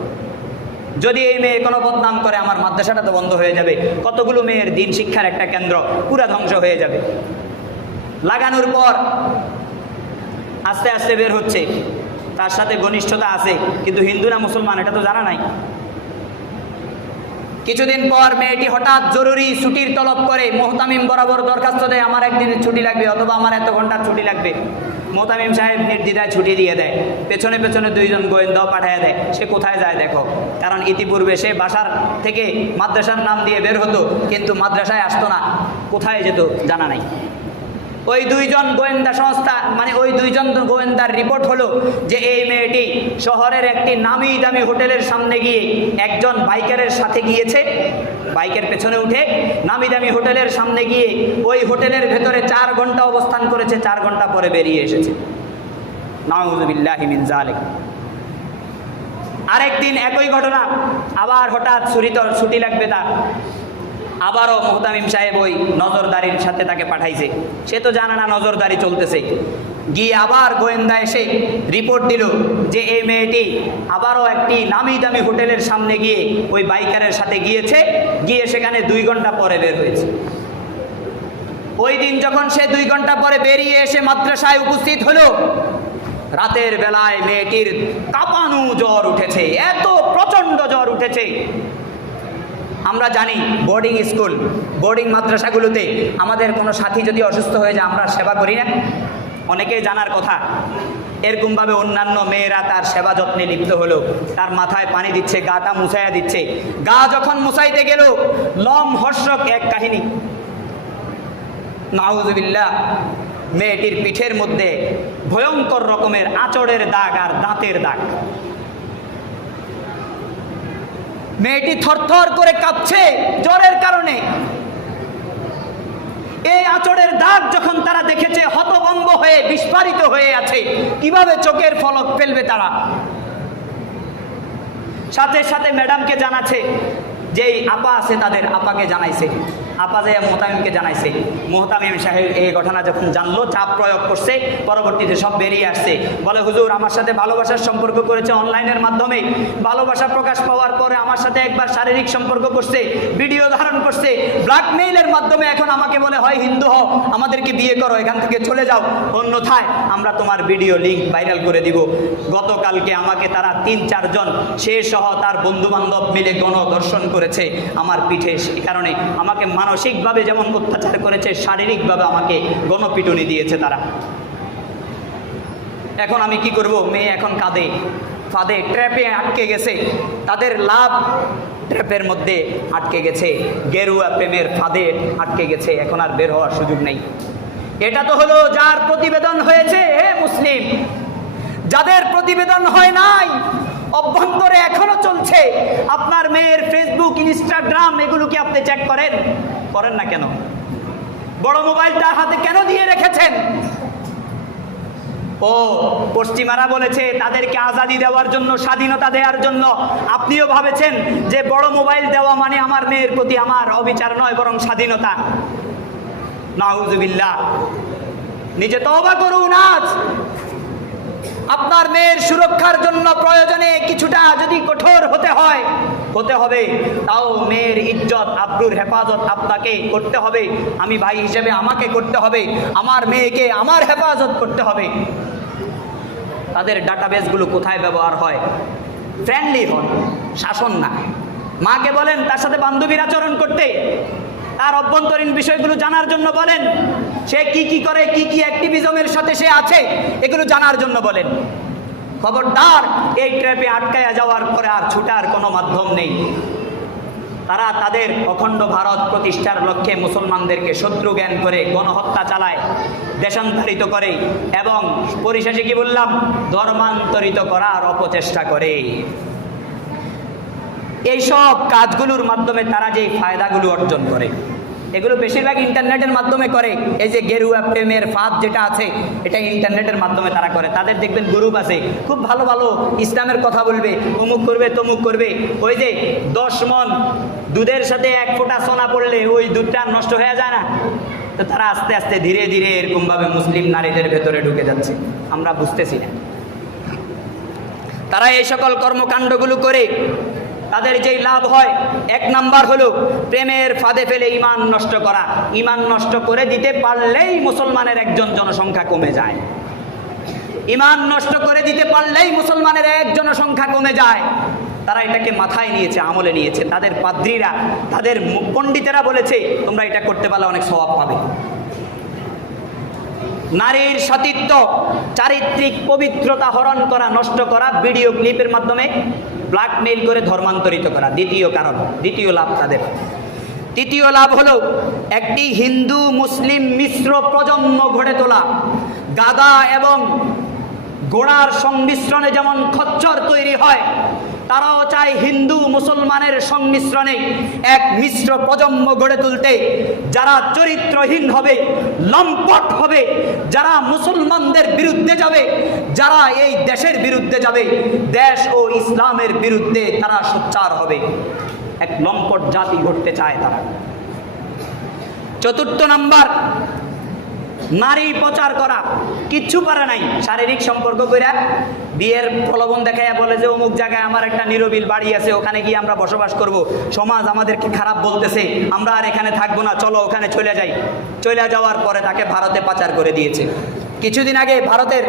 যদি এই মেয়ে কোনো বদনাম করে আমার মাদ্রাসাটা তো বন্ধ হয়ে যাবে, কতগুলো মেয়ের দিন শিক্ষার একটা কেন্দ্র পুরা ধ্বংস হয়ে যাবে। লাগানোর পর আস্তে আস্তে বের হচ্ছে, তার সাথে ঘনিষ্ঠতা আছে, কিন্তু হিন্দু না মুসলমান এটা তো জানা নাই। কিছুদিন পর মেয়েটি হঠাৎ জরুরি ছুটির তলব করে, মোহতামিম বরাবর দরখাস্ত দেয় আমার একদিনের ছুটি লাগবে অথবা আমার এত ঘন্টার ছুটি লাগবে। মোহতামিম সাহেব নির্দ্বিধায় ছুটি দিয়ে দেয়, পেছনে পেছনে দুইজন গোয়েন্দাও পাঠিয়ে দেয়। সে কোথায় যায় দেখো, কারণ ইতিপূর্বে সে বাসার থেকে মাদ্রাসার নাম দিয়ে বের হতো, কিন্তু মাদ্রাসায় আসতো না, কোথায় যেত জানা নাই। ওই দুইজন গোয়েন্দা সংস্থা ওই দুইজন গোয়েন্দার রিপোর্ট হলো যে এই মেয়েটি শহরের একটি নামি দামি হোটেলের সামনে গিয়ে একজন বাইকারের সাথে গিয়েছে, বাইকের পেছনে উঠে নামি দামি হোটেলের সামনে গিয়ে ওই হোটেলের ভেতরে 4 ঘন্টা অবস্থান করেছে, 4 ঘন্টা পরে বেরিয়ে এসেছে। নাউযুবিল্লাহি মিন যালিক। আরেকদিন একই ঘটনা, আবার হঠাৎ ছুটি লাগবে তার, আবারও মোহতামিম সাহেব ওই নজরদারির সাথে তাকে পাঠাইছে, সে তো জানে না নজরদারি চলতেছে। গিয়ে আবার গোয়েন্দা এসে রিপোর্ট দিল যে এই মেয়েটি আবারও একটি নামি দামি হোটেলের সামনে গিয়ে ওই বাইকারের সাথে গিয়েছে, গিয়ে সেখানে 2 ঘন্টা পরে বের হয়েছে। ওই দিন যখন সে 2 ঘন্টা পরে বেরিয়ে এসে মাদ্রাসায় উপস্থিত হলো, রাতের বেলায় মেয়েটির কাঁপানো জ্বর উঠেছে, এত প্রচণ্ড জ্বর উঠেছে। আমরা জানি বোর্ডিং স্কুল, বোর্ডিং মাদ্রাসাগুলোতে আমাদের কোনো সাথী যদি অসুস্থ হয়ে যায় আমরা সেবা করি না, অনেকেই জানার কথা। এরকমভাবে অন্যান্য মেয়েরা তার সেবা যত্নে লিপ্ত হলো, তার মাথায় পানি দিচ্ছে, গাটা মুছাইয়া দিচ্ছে। গা যখন মুছাইতে গেল লোমহর্ষক এক কাহিনী, নাউযুবিল্লাহ, মেয়েটির পিঠের মধ্যে ভয়ঙ্কর রকমের আঁচড়ের দাগ আর দাঁতের দাগ। মেয়েটি থরথর করে কাঁপছে জ্বরের কারণে। এই আঁচড়ের দাগ যখন তারা দেখেছে, হতভম্ব হয়ে বিস্ফারিত হয়ে আছে, কিভাবে চোখের পলক ফেলবে তারা। সাথে সাথে ম্যাডামকে জানাচ্ছে, যেই আপা আছে তাদের আপাকে জানাইছে, আপা যে মোহতামিমকে জানাইছে। মোহতামিম সাহেব এই ঘটনা যখন জানলো, চাপ প্রয়োগ করছে, পরবর্তীতে সব বেরিয়ে আসছে। বলে হুজুর আমার সাথে ভালোবাসার সম্পর্ক করেছে অনলাইনের মাধ্যমে, ভালোবাসা প্রকাশ পাওয়ার পরে আমার সাথে একবার শারীরিক সম্পর্ক করছে, ভিডিও ধারণ করছে, ব্ল্যাকমেইলের মাধ্যমে এখন আমাকে বলে হয় হিন্দু হও, আমাদেরকে বিয়ে করো, এখান থেকে চলে যাও, অন্যথায় আমরা তোমার ভিডিও লিঙ্ক ভাইরাল করে দিব। গতকালকে আমাকে তারা 3-4 জন, সে সহ তার বন্ধু বান্ধব মিলে গণধর্ষণ করেছে আমার পিঠে। সেই কারণে আমাকে মানসিকভাবে যেমন অত্যাচার করেছে, শারীরিকভাবে আমাকে গণপিটুনি দিয়েছে তারা। এখন আমি কি করব? মেয়ে এখন কাঁদে, ফাঁদে ট্র্যাপে আটকে গেছে, তাদের লাভ ট্র্যাপের মধ্যে আটকে গেছে, গেরুয়া প্রেমের ফাঁদে আটকে গেছে, এখন আর বের হওয়ার সুযোগ নেই। এটা তো হলো যার প্রতিবেদন হয়েছে। হে মুসলিম, যাদের প্রতিবেদন হয় নাই, অভ্যন্তরে এখনো চলছে, আপনার মেয়ের ফেসবুক, ইনস্টাগ্রাম এগুলো কি আপনি চেক করেন না কেন? বড় মোবাইলটা হাতে কেন দিয়ে রেখেছেন? ও পশ্চিমারা বলেছে তাদেরকে আজাদি দেওয়ার জন্য, স্বাধীনতা দেওয়ার জন্য। আপনিও ভাবেছেন যে বড় মোবাইল দেওয়া মানে আমার মেয়ের প্রতি আমার অবিচার নয়, বরং স্বাধীনতা। নাউযুবিল্লাহ। নিজে তওবা করুন। আজ আপনার মেয়ের সুরক্ষার জন্য প্রয়োজনে কিছুটা যদি কঠোর হতে হবে, তাও মেয়ের ইজ্জত আবরুর হেফাজত আপনাকে করতে হবে, আমি ভাই হিসেবে আমাকে করতে হবে, আমার মেয়েকে আমার হেফাজত করতে হবে। তাদের ডাটাবেসগুলো কোথায় ব্যবহার হয়? ফ্রেন্ডলি হন, শাসন না। মাকে বলেন তার সাথে বান্ধবীর আচরণ করতে, তার অভ্যন্তরীণ বিষয়গুলো জানার জন্য বলেন, সে কি কি করে, কি কি অ্যাক্টিভিজমের সাথে সে আছে, এগুলো জানার জন্য বলেন। খবরদার, এই ট্র্যাপে আটকায়া যাওয়ার পরে আর ছুটার কোনো মাধ্যম নেই। তারা তাদের অখণ্ড ভারত প্রতিষ্ঠার লক্ষ্যে মুসলমানদেরকে শত্রু জ্ঞান করে গণহত্যা চালায়, দেশান্তরিত করে এবং পরিশেষে কি বললাম, ধর্মান্তরিত করার অপচেষ্টা করে। এইসব কাজগুলোর মাধ্যমে তারা যেই ফায়দাগুলো অর্জন করে, এগুলো বেশিরভাগ ইন্টারনেটের মাধ্যমে করে। এই যে গেরুয়া প্রেমের ফাঁদ যেটা আছে, এটা ইন্টারনেটের মাধ্যমে তারা করে। তাদের দেখবেন গ্রুপ আছে, খুব ভালো ভালো ইসলামের কথা বলবে, অমুক করবে তমুক করবে। ওই যে 10 মণ দুধের সাথে 1 ফোঁটা সোনা পড়লে ওই দুধটা নষ্ট হয়ে যায় না? তো তারা আস্তে আস্তে ধীরে ধীরে এরকমভাবে মুসলিম নারীদের ভেতরে ঢুকে যাচ্ছে, আমরা বুঝতেছি না। তারা এই সকল কর্মকাণ্ডগুলো করে তাদের যেই লাভ হয়, 1 নাম্বার হলো প্রেমের ফাঁদে ফেলে ঈমান নষ্ট করা। ঈমান নষ্ট করে দিতে পারলেই মুসলমানের একজন জনসংখ্যা কমে যায়। ঈমান নষ্ট করে দিতে পারলেই মুসলমানের এক জনসংখ্যা কমে যায়। তারা এটাকে মাথায় নিয়েছে, আমলে নিয়েছে। তাদের পাদ্রীরা, তাদের পণ্ডিতেরা বলেছে, তোমরা এটা করতে পারলে অনেক সওয়াব পাবে। নারীর সতীত্ব, চারিত্রিক পবিত্রতা হরণ করা, নষ্ট করা, ভিডিও ক্লিপের মাধ্যমে ব্ল্যাকমেইল করে ধর্মান্তরিত করা। দ্বিতীয় কারণ, দ্বিতীয় লাভ তাদের। তৃতীয় লাভ হলো একটি হিন্দু মুসলিম মিশ্র প্রজন্ম গড়ে তোলা। গাধা এবং ঘোড়ার সংমিশ্রণে যেমন খচ্চর তৈরি হয়, তারাও চায় হিন্দু মুসলমানের সংমিশ্রণে এক মিশ্র প্রজন্ম গড়ে তুলতে, যারা চরিত্রহীন হবে, লম্পট হবে, যারা মুসলমানদের বিরুদ্ধে যাবে, যারা এই দেশের বিরুদ্ধে যাবে, দেশ ও ইসলামের বিরুদ্ধে তারা সোচ্চার হবে। এক লম্পট জাতি গড়তে চায় তারা। চতুর্থ নাম্বার, নারী প্রচার করা। কিচ্ছু পারে নাই, শারীরিক সম্পর্ক কইরা বিয়ের প্রলোভন দেখাইয়া বলে যে অমুক জায়গায় আমার একটা নিরবিল বাড়ি আছে, ওখানে গিয়ে আমরা বসবাস করব, সমাজ আমাদেরকে খারাপ বলতেছে, আমরা আর এখানে থাকবো না, চলো ওখানে চলে যাই। চলে যাওয়ার পরে তাকে ভারতে পাচার করে দিয়েছে। কিছুদিন আগে ভারতের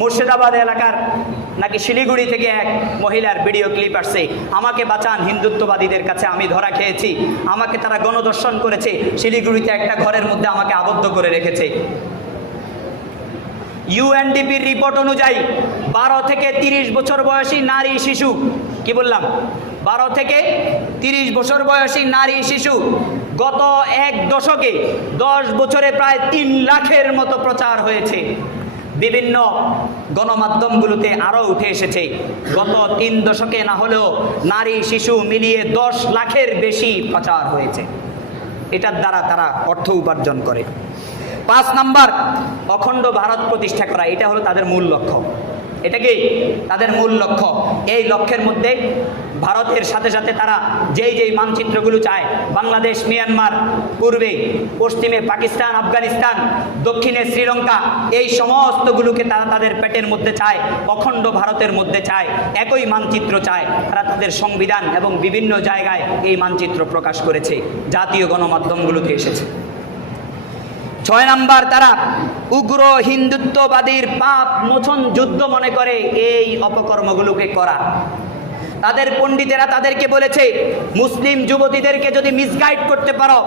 মুর্শিদাবাদ এলাকার নাকি শিলিগুড়ি থেকে এক মহিলার ভিডিও ক্লিপ আসছে, আমাকে বাঁচান হিন্দুত্ববাদীদের কাছে, আমি ধরা খেয়েছি, আমাকে তারা গণধর্ষণ করেছে, শিলিগুড়িতে একটা ঘরের মধ্যে আমাকে আবদ্ধ করে রেখেছে। ইউএনডিপির রিপোর্ট অনুযায়ী 12 থেকে 30 বছর বয়সী নারী শিশু, কি বললাম, 12 থেকে 30 বছর বয়সী নারী শিশু গত 1 দশকে 10 বছরে প্রায় 3 লাখের মতো প্রচার হয়েছে। বিভিন্ন গণমাধ্যমগুলোতে আরও উঠে এসেছে, গত 3 দশকে না হলেও নারী শিশু মিলিয়ে 10 লাখের বেশি প্রচার হয়েছে। এটার দ্বারা তারা অর্থ উপার্জন করে। 5 নাম্বার, অখণ্ড ভারত প্রতিষ্ঠা করা। এটা হলো তাদের মূল লক্ষ্য। এটা কি তাদের মূল লক্ষ্য? এই লক্ষ্যের মধ্যে ভারতের সাথে সাথে তারা যেই মানচিত্রগুলো চায়, বাংলাদেশ, মিয়ানমার, পূর্বে পশ্চিমে পাকিস্তান, আফগানিস্তান, দক্ষিণে শ্রীলঙ্কা, এই সমস্তগুলোকে তারা তাদের পেটের মধ্যে চায়, অখণ্ড ভারতের মধ্যে চায়, একই মানচিত্র চায়। তারা তাদের সংবিধান এবং বিভিন্ন জায়গায় এই মানচিত্র প্রকাশ করেছে, জাতীয় গণমাধ্যমগুলোতে এসেছে। 6 নাম্বার, তারা উগ্র হিন্দুত্ববাদীর পাপ মোচন যুদ্ধ মনে করে এই অপকর্মগুলোকে করা। তাদের পণ্ডিতেরা তাদেরকে বলেছে, মুসলিম যুবতীদেরকে যদি মিসগাইড করতে পারো,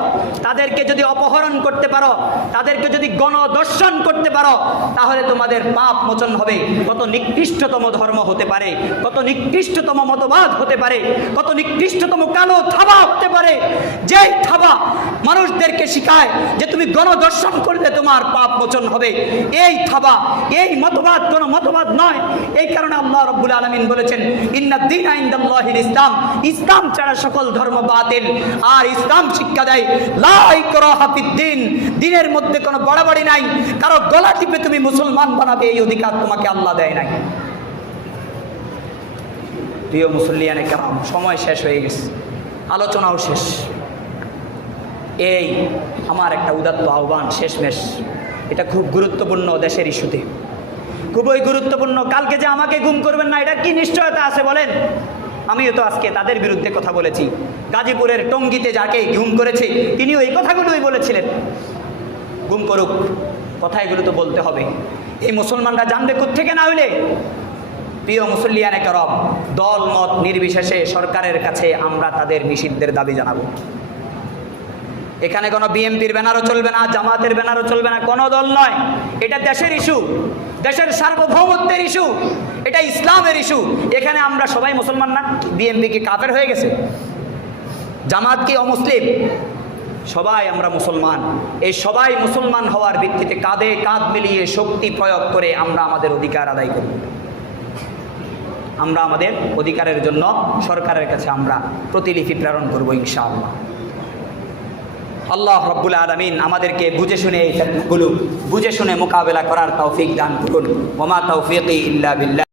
তাদেরকে যদি অপহরণ করতে পারো, তাদেরকে যদি গণধর্ষণ করতে পারো, তাহলে তোমাদের পাপ মোচন হবে। কত নিকৃষ্টতম ধর্ম হতে পারে, কত নিকৃষ্টতম মতবাদ হতে পারে, কত নিকৃষ্টতম কালো থাবা হতে পারে, যেই থাবা মানুষদেরকে শিখায় যে তুমি গণধর্ষণ করলে তোমার পাপ মোচন হবে। এই থাবা, এই মতবাদ কোনো মতবাদ নয়। এই কারণে আল্লাহ রাব্বুল আলামিন বলেছেন, ইন্নাদ-দীন ইনদাল্লাহিল ইসলাম, ইসলাম ছাড়া সকল ধর্ম বাতিল। আর ইসলাম শিক্ষা দেয়, লা ইকরাহা ফিদ-দীন, দ্বীনের মধ্যে কোনো বাড়াবাড়ি নাই, কারো গলা টিপে তুমি মুসলমান বানাবে এই অধিকার তোমাকে আল্লাহ দেয় নাই। প্রিয় মুসল্লিয়ানে কেরাম, সময় শেষ হয়ে গেছে, আলোচনাও শেষ। এই আমার একটা উদাত্ত আহ্বান, শেষমেশ, এটা খুব গুরুত্বপূর্ণ দেশের ইস্যুতে, খুবই গুরুত্বপূর্ণ। কালকে যে আমাকে গুম করবেন না, এটা কি নিশ্চয়তা আছে বলেন? আমিও তো আজকে তাদের বিরুদ্ধে কথা বলেছি। গাজীপুরের টঙ্গীতে যাকে গুম করেছে তিনিও এই কথাগুলোই বলেছিলেন, গুম করুক, কথা এগুলো তো বলতে হবে। এই মুসলমানরা জানবে কোত্থেকে না হইলে? প্রিয় মুসল্লিয়ানে করম, দল মত নির্বিশেষে সরকারের কাছে আমরা তাদের নিষিদ্ধের দাবি জানাবো। এখানে কোনো বিএনপির ব্যানারও চলবে না, জামাতের ব্যানারও চলবে না, কোনো দল নয়। এটা দেশের ইস্যু, দেশের সার্বভৌমত্বের ইস্যু, এটা ইসলামের ইস্যু। এখানে আমরা সবাই মুসলমান না? বিএনপি কি কাফের হয়ে গেছে? জামাত কি অমুসলিম? সবাই আমরা মুসলমান। এই সবাই মুসলমান হওয়ার ভিত্তিতে কাঁধে কাঁধ মিলিয়ে শক্তি প্রয়োগ করে আমরা আমাদের অধিকার আদায় করি। আমরা আমাদের অধিকারের জন্য সরকারের কাছে আমরা প্রতিলিপি প্রেরণ করবো ইনশাআল্লাহ। আল্লাহ রাব্বুল আলামিন আমাদেরকে বুঝে শুনে এই ফিতনাগুলো বুঝে শুনে মোকাবেলা করার তৌফিক দান করুন। ওয়া মা তাওফীকি ইল্লা বিল্লাহ।